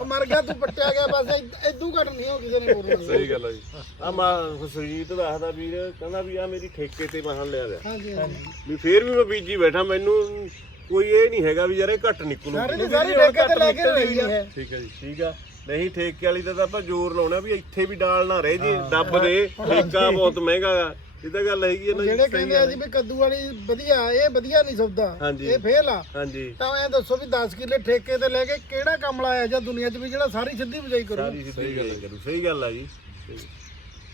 [SPEAKER 3] ਉਹ ਮਰ ਗਿਆ ਤੂੰ ਪੱਟਿਆ ਗਿਆ ਬਸ ਇਦੋਂ ਘੱਟ ਨਹੀਂ ਹੋ ਕਿਸੇ ਨੇ ਬੋਲਣਾ
[SPEAKER 4] ਸਹੀ ਗੱਲ ਆ ਜੀ।
[SPEAKER 2] ਆ ਮਾ ਸੁਰਜੀਤ ਦੱਸਦਾ ਵੀਰ ਕਹਿੰਦਾ ਵੀ ਆ ਮੇਰੀ ਠੇਕੇ ਤੇ ਮਹਲ ਲਿਆ
[SPEAKER 3] ਹਾਂਜੀ ਹਾਂਜੀ।
[SPEAKER 2] ਵੀ ਫੇਰ ਵੀ ਮੈਂ ਬੀਜੀ ਬੈਠਾ ਮੈਨੂੰ ਕੋਈ ਇਹ ਨਹੀਂ ਹੈਗਾ ਵੀ ਯਾਰ ਇਹ ਘੱਟ ਨਿਕਲੂ।
[SPEAKER 3] ਸਾਰੇ ਦੀ ਸਾਰੀ ਠੇਕੇ ਤੇ ਲੈ ਕੇ ਰਹੀ ਆ।
[SPEAKER 4] ਠੀਕ ਹੈ ਜੀ
[SPEAKER 2] ਠੀਕ ਆ। ਨਹੀਂ ਠੇਕੇ ਵਾਲੀ ਦਾ ਤਾਂ ਆਪਾਂ ਜ਼ੋਰ ਲਾਉਣਾ ਵੀ ਇੱਥੇ ਵੀ ਡਾਲ ਨਾ ਰਹਿ ਜੇ ਡੱਬ ਦੇ ਠੇਕਾ ਬਹੁਤ ਮਹਿੰਗਾ ਆ। ਇਹ ਤਾਂ ਗੱਲ ਹੈਗੀ ਹੈ ਨਾ
[SPEAKER 3] ਜਿਹੜੇ ਕਹਿੰਦੇ ਆ ਜੀ ਵੀ ਕੱਦੂ ਵਾਲੀ ਵਧੀਆ ਇਹ ਵਧੀਆ ਨਹੀਂ ਸੌਦਾ। ਇਹ ਫੇਲ ਆ।
[SPEAKER 2] ਹਾਂਜੀ।
[SPEAKER 3] ਤਾਂ ਐ ਦੱਸੋ ਵੀ 10 ਕਿੱਲੇ ਠੇਕੇ ਤੇ ਲੈ ਕੇ ਕਿਹੜਾ ਕੰਮ ਲਾਇਆ ਜਾਂ ਦੁਨੀਆ 'ਚ ਵੀ ਜਿਹੜਾ ਸਾਰੀ ਸਿੱਧੀ ਬਜਾਈ ਕਰੂ
[SPEAKER 2] ਸਾਰੀ ਸਿੱਧੀ ਗੱਲ ਕਰੂ ਸਹੀ ਗੱਲ ਆ ਜੀ।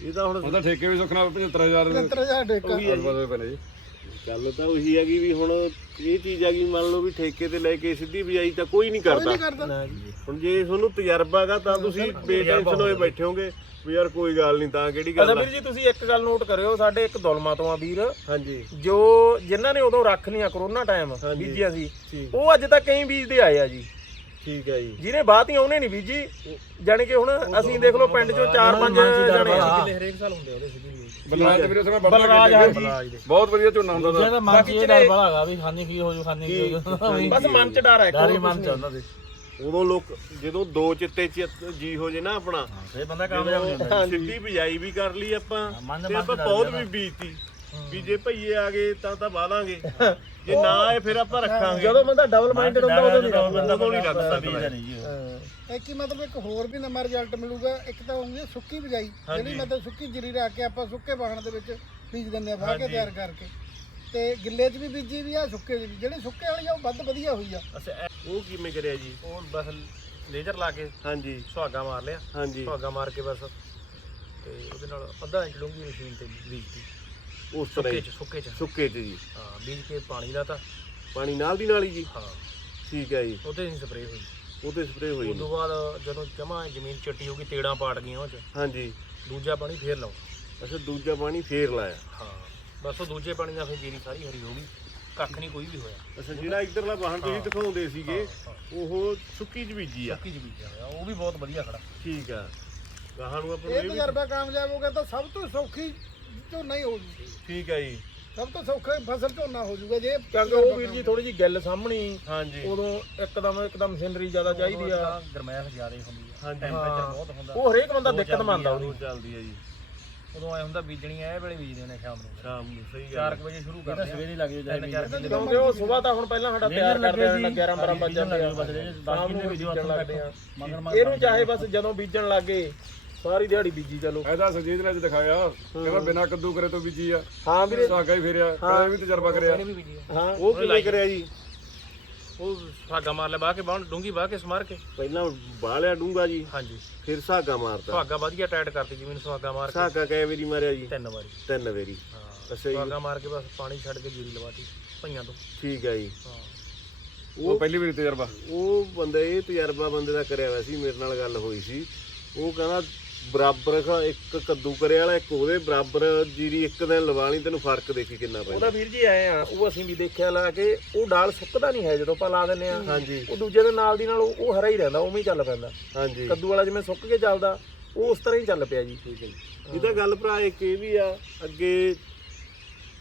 [SPEAKER 2] ਇਹ ਤਾਂ ਹੁਣ
[SPEAKER 4] ਤਾਂ ਠੇਕੇ ਵੀ ਸੁਖਣਾ 75000 ਦੇ
[SPEAKER 3] 70000 ਠੇਕਾ।
[SPEAKER 4] ਬਦਲੇ ਪਏ ਨੇ ਜੀ।
[SPEAKER 2] ਗੱਲ ਤਾਂ ਉਹੀ ਹੈਗੀ ਵੀ ਹੁਣ ਇਹ ਚੀਜ਼ ਹੈਗੀ ਮੰਨ ਲਓ ਵੀ ਠੇਕੇ ਤੇ ਲੈ ਕੇ ਸਿੱਧੀ ਬਜਾਈ ਤਾਂ ਕੋਈ ਨਹੀਂ ਕਰਦਾ।
[SPEAKER 3] ਨਹੀਂ ਕਰਦਾ।
[SPEAKER 5] ਨਾ ਜੀ।
[SPEAKER 2] ਹੁਣ ਜੇ ਤੁਹਾਨੂੰ ਤਜਰਬਾ ਹੈਗਾ ਤਾਂ ਤੁਸੀਂ ਬੇਟੈਨਸ਼ਨ ਹੋਏ ਬੈਠੇ ਹੋਗੇ ਵੀ ਯਾਰ ਕੋਈ ਗੱਲ ਨਹੀਂ ਤਾਂ ਕਿਹੜੀ
[SPEAKER 5] ਅੱਛਾ
[SPEAKER 2] ਗੱਲ ਆ?
[SPEAKER 5] ਵੀਰ ਜੀ ਤੁਸੀਂ ਇੱਕ ਗੱਲ ਨੋਟ ਕਰਿਓ ਸਾਡੇ ਇੱਕ ਦੁਲਮਾ ਤੋਂ ਆ ਵੀਰ।
[SPEAKER 2] ਹਾਂਜੀ।
[SPEAKER 5] ਜੋ ਜਿਨ੍ਹਾਂ ਨੇ ਉਦੋਂ ਰੱਖ ਲਿਆ ਕਰੋਨਾ ਟਾਈਮ। ਬੀਜਿਆ ਸੀ ਉਹ ਅੱਜ ਤੱਕ ਕਈ ਬੀਜਦੇ ਆਏ ਆ ਜੀ।
[SPEAKER 2] ਠੀਕ ਹੈ ਜੀ।
[SPEAKER 5] ਜਿਹਨੇ ਬਾਤੀ ਉਹਨੇ ਨਹੀਂ ਬੀਜੀ। ਜਾਣੀ ਕਿ ਹੁਣ ਅਸੀਂ ਦੇਖ ਲਓ ਪਿੰਡ ਚੋਂ ਚਾਰ ਪੰਜ ਜਣੇ
[SPEAKER 1] ਕਿੱਲੇ ਹਰੇਕ ਸਾਲ ਹੁੰਦੇ ਉਹਦੇ ਸਿੱਧੀ
[SPEAKER 4] ਬਲਰਾਜ ਵੀਰੇ ਸਮੇਂ
[SPEAKER 5] ਬਲਰਾਜ ਹਾਂਜੀ।
[SPEAKER 4] ਬਹੁਤ ਵਧੀਆ ਝੋਨਾ ਹੁੰਦਾ ਦਾ
[SPEAKER 6] ਮਨ ਚ ਇਹ ਡਰ ਬੜਾ ਹੈਗਾ ਵੀ ਖਾਣੇ ਕੀ ਹੋ ਜੂ ਖਾਣੇ ਕੀ ਹੋ ਜੂ
[SPEAKER 5] ਬਸ ਮਨ ਚ ਡਰ ਹੈ
[SPEAKER 6] ਡਰ ਹੀ
[SPEAKER 5] ਕੋਈ
[SPEAKER 6] ਮਨ ਚ ਉਹਨਾਂ ਦੇ
[SPEAKER 2] ਉਦੋਂ ਲੋਕ ਜਦੋਂ ਦੋ ਚਿੱਤੇ ਜੀ ਹੋ ਜੇ ਨਾ ਆਪਣਾ
[SPEAKER 6] ਫੇਰ ਬੰਦਾ ਕਾਮਯਾਬ ਹੁੰਦਾ
[SPEAKER 2] ਜਦੋਂ ਸਿੱਧੀ ਬਿਜਾਈ ਵੀ ਕਰ ਲਈ ਆਪਾਂ ਤੇ ਆਪਾਂ ਬਹੁਤ। ਵੀ ਬੀਜਤੀ। ਵੀ ਜੇ ਭਈਏ ਆ ਗਏ ਤਾਂ ਤਾਂ ਬਾਲਾਂਗੇ ਜੇ ਨਾ ਆਏ ਫਿਰ ਆਪਾਂ ਰੱਖਾਂਗੇ।
[SPEAKER 5] ਜਦੋਂ ਬੰਦਾ ਡਬਲ ਮਾਈਂਡਡ ਹੁੰਦਾ ਉਦੋਂ ਨਹੀਂ
[SPEAKER 6] ਬੰਦਾ
[SPEAKER 2] ਉਦੋਂ ਨਹੀਂ ਰੱਖ ਸਕਦਾ।
[SPEAKER 3] ਇੱਕ ਹੀ ਮਤਲਬ ਇੱਕ ਹੋਰ ਵੀ ਨਵਾਂ ਰਿਜ਼ਲਟ ਮਿਲੂਗਾ ਇੱਕ ਤਾਂ ਹੋਊਗੀ ਸੁੱਕੀ ਬਿਜਾਈ। ਜਿਹੜੀ ਮਤਲਬ ਸੁੱਕੀ ਜਰੀ ਰੱਖ ਕੇ ਆਪਾਂ ਸੁੱਕੇ ਵਾਹਣ ਦੇ ਵਿੱਚ ਬੀਜ ਦਿੰਦੇ ਆ ਵਾਹ ਕੇ ਤਿਆਰ ਕਰਕੇ। ਤੇ ਗਿੱਲੇ 'ਚ ਵੀ ਬੀਜੀ ਵੀ ਆ ਸੁੱਕੇ 'ਚ ਵੀ। ਜਿਹੜੀ ਸੁੱਕੇ ਵਾਲੀ ਆ ਉਹ ਵੱਧ ਵਧੀਆ ਹੋਈ ਆ।
[SPEAKER 1] ਅੱਛਾ
[SPEAKER 2] ਉਹ ਕਿਵੇਂ ਕਰਿਆ ਜੀ?
[SPEAKER 1] ਉਹ ਬਸ ਲੇਜ਼ਰ ਲਾ ਕੇ
[SPEAKER 2] ਹਾਂਜੀ।
[SPEAKER 1] ਸੁਹਾਗਾ ਮਾਰ ਲਿਆ।
[SPEAKER 2] ਹਾਂਜੀ।
[SPEAKER 1] ਸੁਹਾਗਾ ਮਾਰ ਕੇ ਬਸ ਤੇ ਉਹਦੇ ਨਾਲ ਅੱਧਾ ਇੰਚ ਡੂੰਘੀ ਮਸ਼ੀਨ ਤੇ ਬੀਜਤੀ।
[SPEAKER 2] ਉਸ ਤਰ੍ਹਾਂ
[SPEAKER 1] ਸੁੱਕੇ
[SPEAKER 2] ਹੀ।
[SPEAKER 1] ਚ ਸੁੱਕੇ ਚ।
[SPEAKER 2] ਸੁੱਕੇ ਚ ਜੀ।
[SPEAKER 1] ਹਾਂ ਬੀਜ ਕੇ ਪਾਣੀ ਲਾਤਾ।
[SPEAKER 2] ਪਾਣੀ ਨਾਲ ਦੀ ਨਾਲ ਹੀ ਜੀ।
[SPEAKER 1] ਹਾਂ।
[SPEAKER 2] ਠੀਕ ਹੈ ਜੀ।
[SPEAKER 1] ਉਹਦੇ ਨਹੀਂ ਸਪਰੇਅ ਹੋਈ।
[SPEAKER 2] ਉਹਦੇ ਸਪਰੇ ਹੋਈ
[SPEAKER 1] ਉਸ ਤੋਂ ਬਾਅਦ ਜਦੋਂ ਜਮਾ ਜ਼ਮੀਨ ਚੱਟੀ ਹੋ ਗਈ ਤੇੜਾਂ ਪਾਟ ਗਈਆਂ ਉਹ ਚ।
[SPEAKER 2] ਹਾਂਜੀ।
[SPEAKER 1] ਦੂਜਾ ਪਾਣੀ ਫੇਰ ਲਾਓ।
[SPEAKER 2] ਅੱਛਾ ਦੂਜਾ ਪਾਣੀ ਫੇਰ ਲਾਇਆ।
[SPEAKER 1] ਹਾਂ। ਬਸ ਉਹ ਦੂਜੇ ਪਾਣੀ ਨਾਲ ਫਿਰ ਜੀਰੀ ਸਾਰੀ ਹਰੀ ਹੋ ਗਈ। ਕੱਖ ਨਹੀਂ ਕੋਈ ਵੀ ਹੋਇਆ।
[SPEAKER 2] ਅੱਛਾ ਜਿਹੜਾ ਇਧਰਲਾ ਵਾਹਣ ਤੁਸੀਂ ਦਿਖਾਉਂਦੇ ਸੀਗੇ ਉਹ ਸੁੱਕੀ ਚ ਬੀਜੀ ਆ।
[SPEAKER 1] ਸੁੱਕੀ ਚ ਬੀਜਿਆ ਹੋਇਆ। ਉਹ ਵੀ ਬਹੁਤ ਵਧੀਆ ਖੜਾ।
[SPEAKER 2] ਠੀਕ ਆ। ਗਾਹਾਂ ਨੂੰ ਆਪਾਂ ਨੂੰ
[SPEAKER 3] ਇਹ
[SPEAKER 2] ਇਹ ਵੀ
[SPEAKER 3] ਤਜਰਬਾ ਕਾਮਯਾਬ ਹੋ ਗਿਆ ਤਾਂ ਸਭ ਤੋਂ ਸੌਖੀ ਝੋਨਾ ਹੀ ਹੋ ਜੂ।
[SPEAKER 2] ਠੀਕ ਹੈ ਜੀ।
[SPEAKER 3] ਸਭ ਤੋਂ ਸੌਖਾ ਫਸਲ ਝੋਨਾ ਹੋ ਜੂਗਾ ਜੇ
[SPEAKER 5] ਕਿਉਂਕਿ ਉਹ ਵੀਰ ਜੀ ਥੋੜੀ ਜਿਹੀ ਗੱਲ ਸਾਹਮਣੀ
[SPEAKER 2] ਹਾਂਜੀ।
[SPEAKER 5] ਉਦੋਂ ਇੱਕਦਮ ਇੱਕਦਮ ਮਸ਼ੀਨਰੀ ਜ਼ਿਆਦਾ ਚਾਹੀਦੀ ਆ।
[SPEAKER 1] ਗਰਮੈਸ਼ ਜ਼ਿਆਦਾ ਹੁੰਦੀ ਆ।
[SPEAKER 2] ਹਾਂਜੀ
[SPEAKER 1] ਟੈਂਪਰੇਚਰ ਬਹੁਤ ਹੁੰਦਾ।
[SPEAKER 5] ਉਹ ਹਰੇਕ ਬੰਦਾ ਦਿੱਕਤ ਮੰਨਦਾ
[SPEAKER 2] ਉਹ
[SPEAKER 5] ਉਹਦੀ।
[SPEAKER 2] ਚੱਲਦੀ ਹੈ ਜੀ।
[SPEAKER 1] ਉਦੋਂ ਐ ਹੁੰਦਾ ਬੀਜਣੀ ਐ ਵੇਲੇ ਬੀਜਦੇ ਨੇ ਸ਼ਾਮ ਨੂੰ।
[SPEAKER 2] ਸ਼ਾਮ ਨੂੰ ਸਹੀ ਗੱਲ
[SPEAKER 1] 4 ਵਜੇ ਸ਼ੁਰੂ
[SPEAKER 6] ਇਹ ਤਾਂ
[SPEAKER 1] ਕਰਦੇ ਆ
[SPEAKER 6] ਸਵੇਰੇ ਲੱਗ ਜਾਏ
[SPEAKER 1] ਤਿੰਨ ਚਾਰ ਕਿੱਲੇ
[SPEAKER 5] ਕਿਉਂਕਿ ਉਹ ਸਵੇਰ ਤਾਂ ਹੁਣ ਪਹਿਲਾਂ ਸਾਡਾ ਤਿਆਰ ਕਰਦੇ ਆ 11 12 ਵਜੇ ਜਾਂਦੇ ਆ
[SPEAKER 6] ਬਸ ਇਹ ਦਸ
[SPEAKER 5] ਸ਼ਾਮ ਨੂੰ
[SPEAKER 6] ਕਿੱਲੇ ਬੀਜੋ
[SPEAKER 5] ਬੀਜਣ
[SPEAKER 6] ਹੱਥੋਂ
[SPEAKER 5] ਲੱਗਦੇ ਆ।
[SPEAKER 6] ਮਗਰ ਮਗਰ
[SPEAKER 5] ਇਹਨੂੰ ਚਾਹੇ ਬਸ ਜਦੋਂ ਬੀਜਣ ਲੱਗੇ ਸਾਰੀ ਦਿਹਾੜੀ ਬੀਜੀ ਚਲੋ।
[SPEAKER 4] ਇਹਦਾ ਸੁਜੀਤ ਨੇ ਅੱਜ ਦਿਖਾਇਆ ਕਹਿੰਦਾ ਬਿਨਾ ਕੱਦੂ ਕਰੇ ਤੋਂ ਬੀਜੀ ਆ।
[SPEAKER 5] ਹਾਂ ਵੀਰੇ।
[SPEAKER 4] ਸਾਗਾ ਹੀ ਫੇਰਿਆ ਕਹਿੰਦਾ ਵੀ ਤਜਰਬਾ ਕਰਿਆ।
[SPEAKER 1] ਇਹਨੇ ਵੀ ਬੀਜੀ ਆ।
[SPEAKER 5] ਹਾਂ।
[SPEAKER 2] ਉਹ ਕਿਵੇਂ ਕਰਿਆ ਜੀ?
[SPEAKER 1] ਉਹ ਸੁਹਾਗਾ ਮਾਰ ਲਿਆ ਬਾਹ ਕੇ ਬਾਹ ਡੂੰਗੀ ਬਾਹ ਕੇ ਸਮਾਰ ਕੇ।
[SPEAKER 2] ਪਹਿਲਾਂ ਬਾਲਿਆ ਡੂੰਗਾ ਜੀ
[SPEAKER 1] ਹਾਂਜੀ।
[SPEAKER 2] ਫਿਰ ਸਾਗਾ ਮਾਰਤਾ।
[SPEAKER 1] ਸੁਹਾਗਾ ਵਧੀਆ ਟਾਈਟ ਕਰਤੀ ਜ਼ਮੀਨ ਸੁਹਾਗਾ ਮਾਰ ਕੇ।
[SPEAKER 2] ਸਾਗਾ ਕੈ ਵਾਰੀ ਮਾਰਿਆ ਜੀ?
[SPEAKER 1] ਤਿੰਨ ਵਾਰੀ।
[SPEAKER 2] ਤਿੰਨ ਵਾਰੀ।
[SPEAKER 1] ਹਾਂ।
[SPEAKER 2] ਅੱਛਾ ਜੀ।
[SPEAKER 1] ਸੁਹਾਗਾ ਮਾਰ ਕੇ ਬਸ ਪਾਣੀ ਛੱਡ ਕੇ ਜੀਰੀ ਲਵਾਤੀ ਭਈਆਂ ਤੋਂ।
[SPEAKER 2] ਠੀਕ ਹੈ ਜੀ।
[SPEAKER 1] ਹਾਂ।
[SPEAKER 4] ਉਹ ਪਹਿਲੀ ਵਾਰੀ ਤਜਰਬਾ।
[SPEAKER 2] ਉਹ ਬੰਦਾ ਇਹ ਤਜਰਬਾ ਬੰਦੇ ਦਾ ਕਰਿਆ ਹੋਇਆ ਸੀ ਮੇਰੇ ਨਾਲ ਗੱਲ ਹੋਈ ਸੀ। ਉਹ ਕਹਿੰਦਾ ਬਰਾਬਰ ਖ- ਇੱਕ ਕੱਦੂ ਕਰੇ ਵਾਲਾ ਇੱਕ ਉਹਦੇ ਬਰਾਬਰ ਜੀਰੀ ਇੱਕ ਦਿਨ ਲਵਾ ਲਈ ਤੈਨੂੰ ਫ਼ਰਕ ਦੇਖੀ ਕਿੰਨਾ ਪੈਂਦਾ।
[SPEAKER 5] ਉਹਦਾ ਵੀਰ ਜੀ ਆਏ ਆ ਉਹ ਅਸੀਂ ਵੀ ਦੇਖਿਆ ਲਾ ਕੇ ਉਹ ਡਾਲ ਸੁੱਕਦਾ ਨਹੀਂ ਹੈ ਜਦੋਂ ਆਪਾਂ ਲਾ ਦਿੰਨੇ ਆ
[SPEAKER 2] ਹਾਂਜੀ।
[SPEAKER 5] ਉਹ ਦੂਜੇ ਦੇ ਨਾਲ ਦੀ ਨਾਲ ਉਹ ਉਹ ਹਰਾ ਹੀ ਰਹਿੰਦਾ ਉਵੇਂ ਹੀ ਚੱਲ ਪੈਂਦਾ।
[SPEAKER 2] ਹਾਂਜੀ।
[SPEAKER 5] ਕੱਦੂ ਵਾਲਾ ਜਿਵੇਂ ਸੁੱਕ ਕੇ ਚੱਲਦਾ ਉਹ ਉਸ ਤਰ੍ਹਾਂ ਹੀ ਚੱਲ ਪਿਆ ਜੀ।
[SPEAKER 2] ਠੀਕ ਹੈ ਜੀ। ਇਹਦਾ ਗੱਲ ਭਰਾ ਇੱਕ ਇਹ ਵੀ ਆ ਅੱਗੇ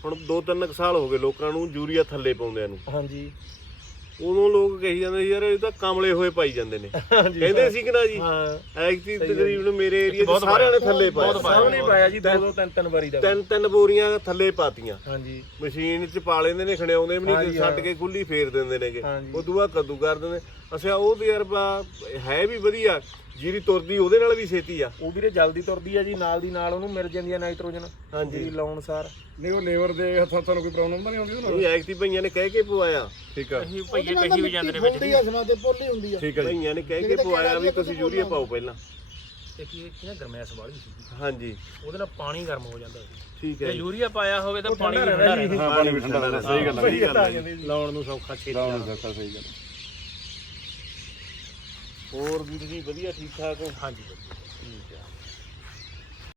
[SPEAKER 2] ਹੁਣ 2-3 ਸਾਲ ਹੋ ਗਏ ਲੋਕਾਂ ਨੂੰ ਯੂਰੀਆ ਥੱਲੇ ਪਾਉਂਦਿਆਂ ਨੂੰ।
[SPEAKER 5] ਹਾਂਜੀ।
[SPEAKER 2] ਉਦੋਂ ਲੋਕ ਕਹੀ ਜਾਂਦੇ ਸੀ ਯਾਰ ਇਹ ਤਾਂ ਕਮਲੇ ਹੋਏ ਪਾਈ ਜਾਂਦੇ ਨੇ। ਕਹਿੰਦੇ ਸੀ ਕਿ ਨਾ ਜੀ
[SPEAKER 5] ਹਾਂ।
[SPEAKER 2] ਐਕਚੁਅਲੀ ਤਕਰੀਬਨ ਮੇਰੇ ਏਰੀਆ 'ਚ ਸਾਰਿਆਂ ਨੇ ਥੱਲੇ ਪਾਇਆ।
[SPEAKER 5] ਸਭ ਨੇ ਪਾਇਆ ਜੀ ਦੋ ਦੋ ਤਿੰਨ ਤਿੰਨ ਵਾਰੀ ਦਾ।
[SPEAKER 2] ਤਿੰਨ ਤਿੰਨ ਬੋਰੀਆਂ ਥੱਲੇ ਪਾਤੀਆਂ।
[SPEAKER 5] ਹਾਂਜੀ।
[SPEAKER 2] ਮਸ਼ੀਨ 'ਚ ਪਾ ਲੈਂਦੇ ਨੇ ਖਣਿਆਉਂਦੇ ਵੀ ਨਹੀਂ ਛੱਡ ਕੇ ਖੁੱਲੀ ਫੇਰ ਦਿੰਦੇ ਨੇਗੇ। ਉਹ ਦੂਆ ਕੱਦੂ ਕਰ ਦਿੰਦੇ। ਅੱਛਾ ਉਹ ਤਜਰਬਾ ਹੈ ਵੀ ਵਧੀਆ ਜੀਰੀ ਤੁਰਦੀ ਉਹਦੇ ਨਾਲ ਵੀ ਛੇਤੀ ਆ।
[SPEAKER 5] ਉਹ ਵੀਰੇ ਜਲਦੀ ਤੁਰਦੀ ਆ ਜੀ ਨਾਲ ਦੀ ਨਾਲ ਉਹਨੂੰ ਮਿਲ ਜਾਂਦੀ ਆ ਨਾਈਟ੍ਰੋਜਨ
[SPEAKER 2] ਹਾਂਜੀ।
[SPEAKER 5] ਲਾਉਣ ਸਾਰ।
[SPEAKER 4] ਨਹੀਂ ਉਹ ਲੇਬਰ ਦੇ ਹੱਥਾਂ ਤੁਹਾਨੂੰ ਕੋਈ ਪ੍ਰੋਬਲਮ ਤਾਂ ਨਹੀਂ ਆਉਂਦੀ ਉਹਦੇ ਨਾਲ?
[SPEAKER 2] ਇਹ ਐਕਟੀ ਭਈਆਂ ਨੇ ਕਹਿ ਕੇ ਪਵਾਇਆ।
[SPEAKER 4] ਠੀਕ ਆ।
[SPEAKER 1] ਅਸੀਂ ਭਈਏ ਕਹੀ ਵੀ ਜਾਂਦੇ ਨੇ ਵਿੱਚ
[SPEAKER 3] ਫੁੱਲਦੀ ਆ ਸਮਾਂ ਤੇ ਪੋਲੀ ਹੁੰਦੀ ਆ।
[SPEAKER 4] ਠੀਕ ਆ
[SPEAKER 2] ਭਈਆਂ ਨੇ ਕਹਿ ਕੇ ਪਵਾਇਆ ਵੀ ਤੁਸੀਂ ਯੂਰੀਆ ਪਾਓ ਪਹਿਲਾਂ।
[SPEAKER 1] ਤੇ ਕੀ ਕੀ ਨਾ ਗਰਮੈਸ਼ ਵਾਲੀ ਸੀ।
[SPEAKER 2] ਹਾਂਜੀ।
[SPEAKER 1] ਉਹਦੇ ਨਾਲ ਪਾਣੀ ਗਰਮ ਹੋ ਜਾਂਦਾ ਸੀ।
[SPEAKER 2] ਠੀਕ
[SPEAKER 1] ਜੇ
[SPEAKER 2] ਹੈ ਜੀ।
[SPEAKER 1] ਯੂਰੀਆ ਪਾਇਆ ਹੋਵੇ ਤਾਂ ਪਾਣੀ ਠੰਡਾ ਰਹਿੰਦਾ
[SPEAKER 4] ਹਾਂ ਪਾਣੀ ਵੀ ਠੰਡਾ ਰਹਿੰਦਾ। ਸਹੀ ਗੱਲ ਹੈ।
[SPEAKER 1] ਲਾਉਣ ਨੂੰ ਸੌਖਾ ਛੇਤੀ
[SPEAKER 4] ਲਾਉਣ
[SPEAKER 1] ਨਾਲ।
[SPEAKER 4] ਦਾ ਸਹੀ ਗੱਲ
[SPEAKER 2] ਹੋਰ ਵੀਰ ਜੀ ਵਧੀਆ ਠੀਕ ਠਾਕ ਹੋ
[SPEAKER 1] ਹਾਂਜੀ ਵਧੀਆ।